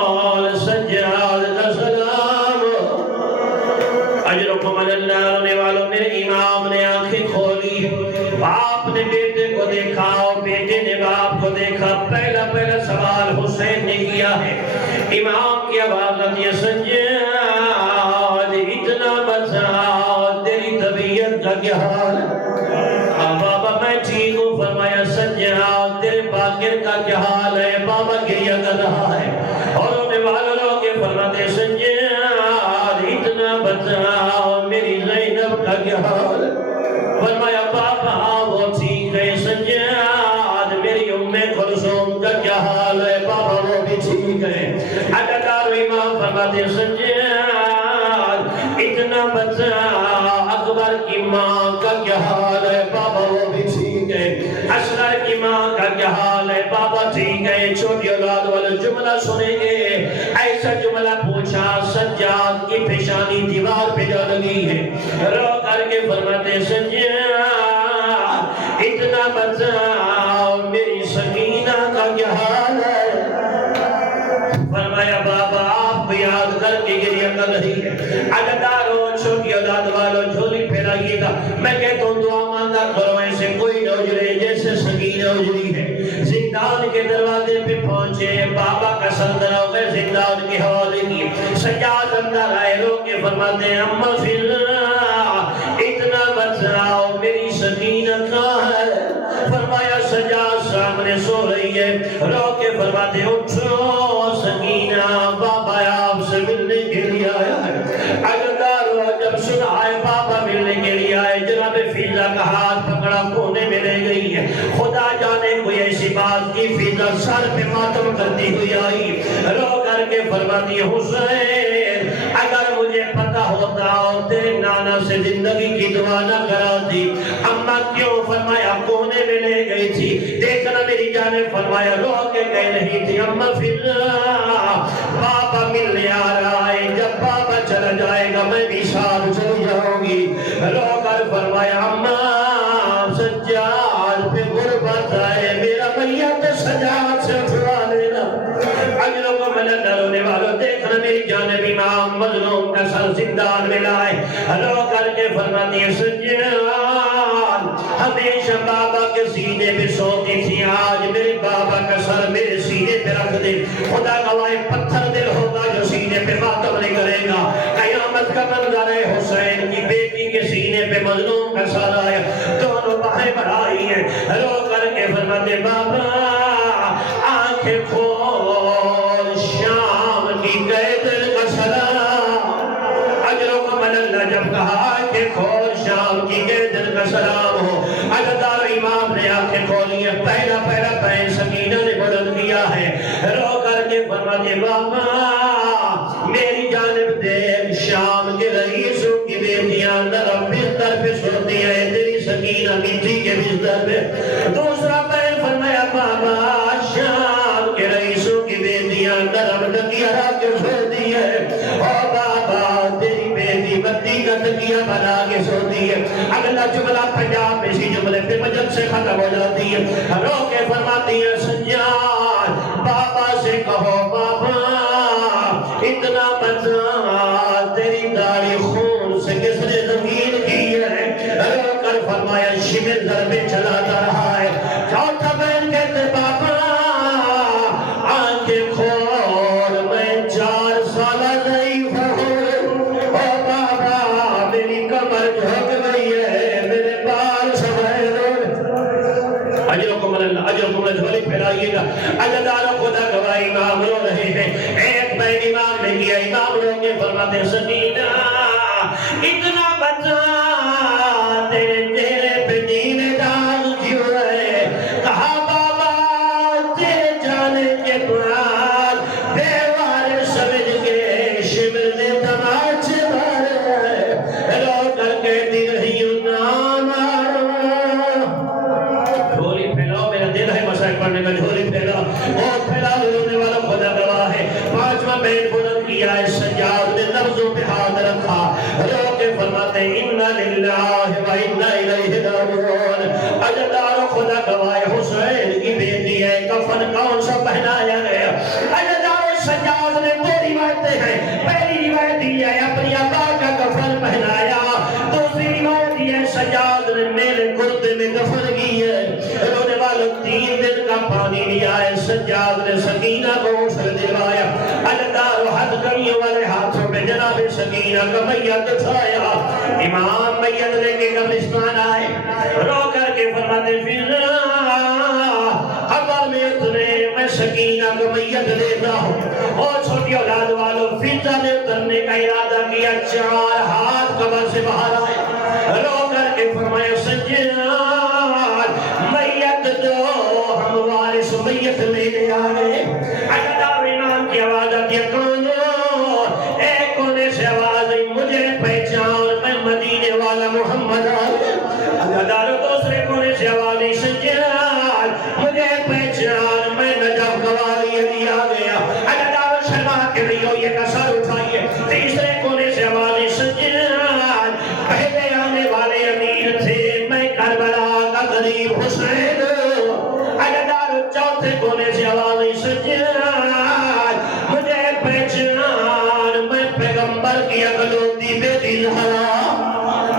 کلثوم کا کیا حال ہے بابا وہ بھی ٹھیک ہے ادادار امام فرماتے سجاد اتنا بچہ اکبر کی ماں کا کیا حال ہے بابا وہ بھی ٹھیک ہے اصغر کی ماں کا کیا حال ہے بابا ٹھیک ہے چھوٹی اولاد والا جملہ سنیں گے ایسا جملہ پوچھا سجاد کی پیشانی دیوار پہ جا لگی ہے رو کر کے فرماتے سجاد اتنا بچہ میری سکینہ کا کیا حال ہے فرمایا بابا آپ کو یاد کر کے گریہ کر رہی ہے عدداروں چھوٹی اولاد والوں جھولی پھیرائیے گا میں کہتا ہوں دعا مانگا کرو ایسے کوئی نہ اجڑے جیسے سکینہ اجڑی ہے زندان کے دروازے پہ پہنچے بابا کا سردر ہو گئے زندان کے حوالے کی سجاد اندر آئے رو کے فرماتے ہیں اما فی اللہ اتنا بچاؤ میری سکینہ کہاں ہے فرمایا سجاد سامنے سو رہی ہے رو کے فرماتے اٹھو سکینہ بابا آپ سے ملنے کے لیے آیا ہے اگردارو جب سنا ہے بابا ملنے کے لیے آئے جناب فیضہ کا ہاتھ پکڑا کونے میں لے گئی ہے خدا جانے کوئی ایسی بات کی فیضہ سر پہ ماتم کرتی ہوئی آئی رو کر کے فرماتی حسین اگر مجھے پتا ہوتا ہو تیرے نانا سے زندگی کی دعا نہ کراتی اماں کیوں فرمایا کونے میں لے گئی تھی دیکھنا میری جانے فرمایا رو کے گئے نہیں تھی اماں پھر بابا ملنے آ رہا ہے جب بابا چلا جائے گا میں بھی ساتھ چل جاؤں گی رو کر فرمایا اماں سجاد پہ غربت آئے میرا میت سجاد سے اٹھوا لینا اجلوں کو ملن ڈرونے والوں دیکھنا میری جانب امام مظلوم کا سر زندان میں لائے رو کر کے فرماتی ہے سجاد ہمیشہ بابا کے سینے پہ سوتی تھی آج میرے بابا کا سر میرے سینے پہ رکھ دے خدا گواہ پتھر دل ہوگا جو سینے پہ ماتم نہیں کرے گا قیامت کا منظر ہے حسین کی بیٹی کے سینے پہ مظلوم کا سر آیا دونوں باہیں بڑھائی ہیں رو کر کے فرماتے بابا آنکھیں کھول شام کی گئے دل کا سلام اجروں کو من اللہ جب کہا آنکھیں کھول شام کی گئے دل کا سلام ہو عددار امام نے آنکھیں کھولی ہے پہلا پہین سکینہ نے بلند کیا ہے رو کر کے فرماتے بابا میری جانب دیکھ شام کے رئیسوں کی بیٹیاں نرم بستر پہ سوتی ہیں تیری سکینہ مٹی کے بستر پہ دوسرا پہین فرمایا بابا شام کے رئیسوں کی بیٹیاں نرم تکیہ رکھ کے سوتی ہیں اور بابا تیری بیٹی مٹی کا تکیہ بنا کے سوتی ہے اگلا جملہ پنجاب میں اسی جملے پہ مجد سے ختم ہو جاتی ہے رو کے فرماتی ہے سجاد بابا سے کہو بابا اتنا بچا تیری داڑھی خون سے کس نے زمین کی ہے رو کر فرمایا شمر در میں چلاتا رہا ہے چوتھا بہن کہتے بابا آنکھیں کھول میں 4 سالہ ضعیف ہوں او بابا میری کمر جھک گئی ہے میرے بال سفید اجرکم اللہ اجرکم اللہ جھولی پھیلائیے گا عدداروں خدا گواہ امام رو رہے ہیں ایک بین امام نے کیا امام رو کے فرماتے سکینہ اتنا بچا تیرے چہرے پہ نیلے داغ کیوں ہے کہا بابا تیرے جانے کے بعد بیوارے سمجھ کے شمر نے تماچے مارے رو کر کے دی رہی ہوں نام جھولی پھیلاؤ میرا دل ہے مسائل پڑھنے کا جھولی پھیلاؤ بہت پھیلا رونے والا خدا گواہ ہے پانچواں بین بلند کیا ہے سجاد نے نبضوں پہ ہاتھ رکھا رو کے فرماتے اِنَّ لِلَّهِ وَإِنَّ إِلَيْهِ رَاجِعُونَ عددارو خدا گواہ حسین کی بیٹی ہے کفن کون سا پہنایا گیا عددارو سجاد نے 2 روایتیں ہیں پہلی روایت یہ ہے اپنی ابا کا کفن پہنایا دوسری روایت یہ ہے سجاد نے میرے کرتے میں کفن کی ہے رونے والوں 3 دن کا پانی لیا ہے سجاد نے سکینہ کو غسل دلوایا عددارو حد کریوں والے ہاتھوں پہ جناب سکینہ کا میت اٹھایا امام میت لے کے قبرستان آئے رو کر کے فرماتے پھر قبر میں اترے میں سکینہ کا میت لیتا ہوں اور چھوٹی اولاد والوں فضا نے اترنے کا ارادہ کیا 4 ہاتھ قبر سے باہر آئے رو کر کے فرمایا سجاد میت دو ہم وارث میت لینے آئے اجدار امام کی آواز آتی ہے کونو اے کونے سے آواز آئی مجھے پہچان میں مدینے والا محمد اجدار دوسرے کونے سے آواز آئی سجاد مجھے پہچان میں نجف گواری علی آ گیا اجدار شرما کے ریویے کا سر اٹھائیے تیسرے کونے سے آواز آئی سجاد پہلے آنے والے امیر تھے میں کربلا کا غریب حسین اجدار چوتھے کونے سے آواز آئی سجاد مجھے پہچان میں پیغمبر کی اگلوتی بیٹی زہرا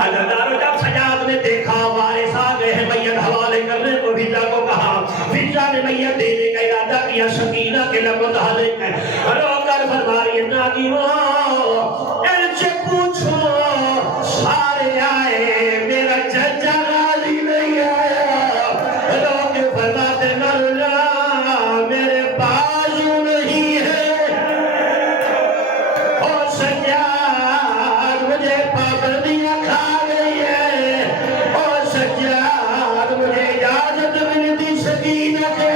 اجدار جب سجاد نے دیکھا وارث آ گئے ہیں میت حوالے کرنے کو فضا کو کہا فضا نے میت دینے کا ارادہ کیا سکینہ کے لب ڈالے رو کر فرما رہی ہے ناگیوں ان سے پوچھو سارے آئے میرا چچا راضی نہیں آیا رو کے فرماتے مولا میرے بازو نہیں ہے او سجاد مجھے پابندیاں کھا گئی ہے او سجاد مجھے اجازت ملتی سکینہ کے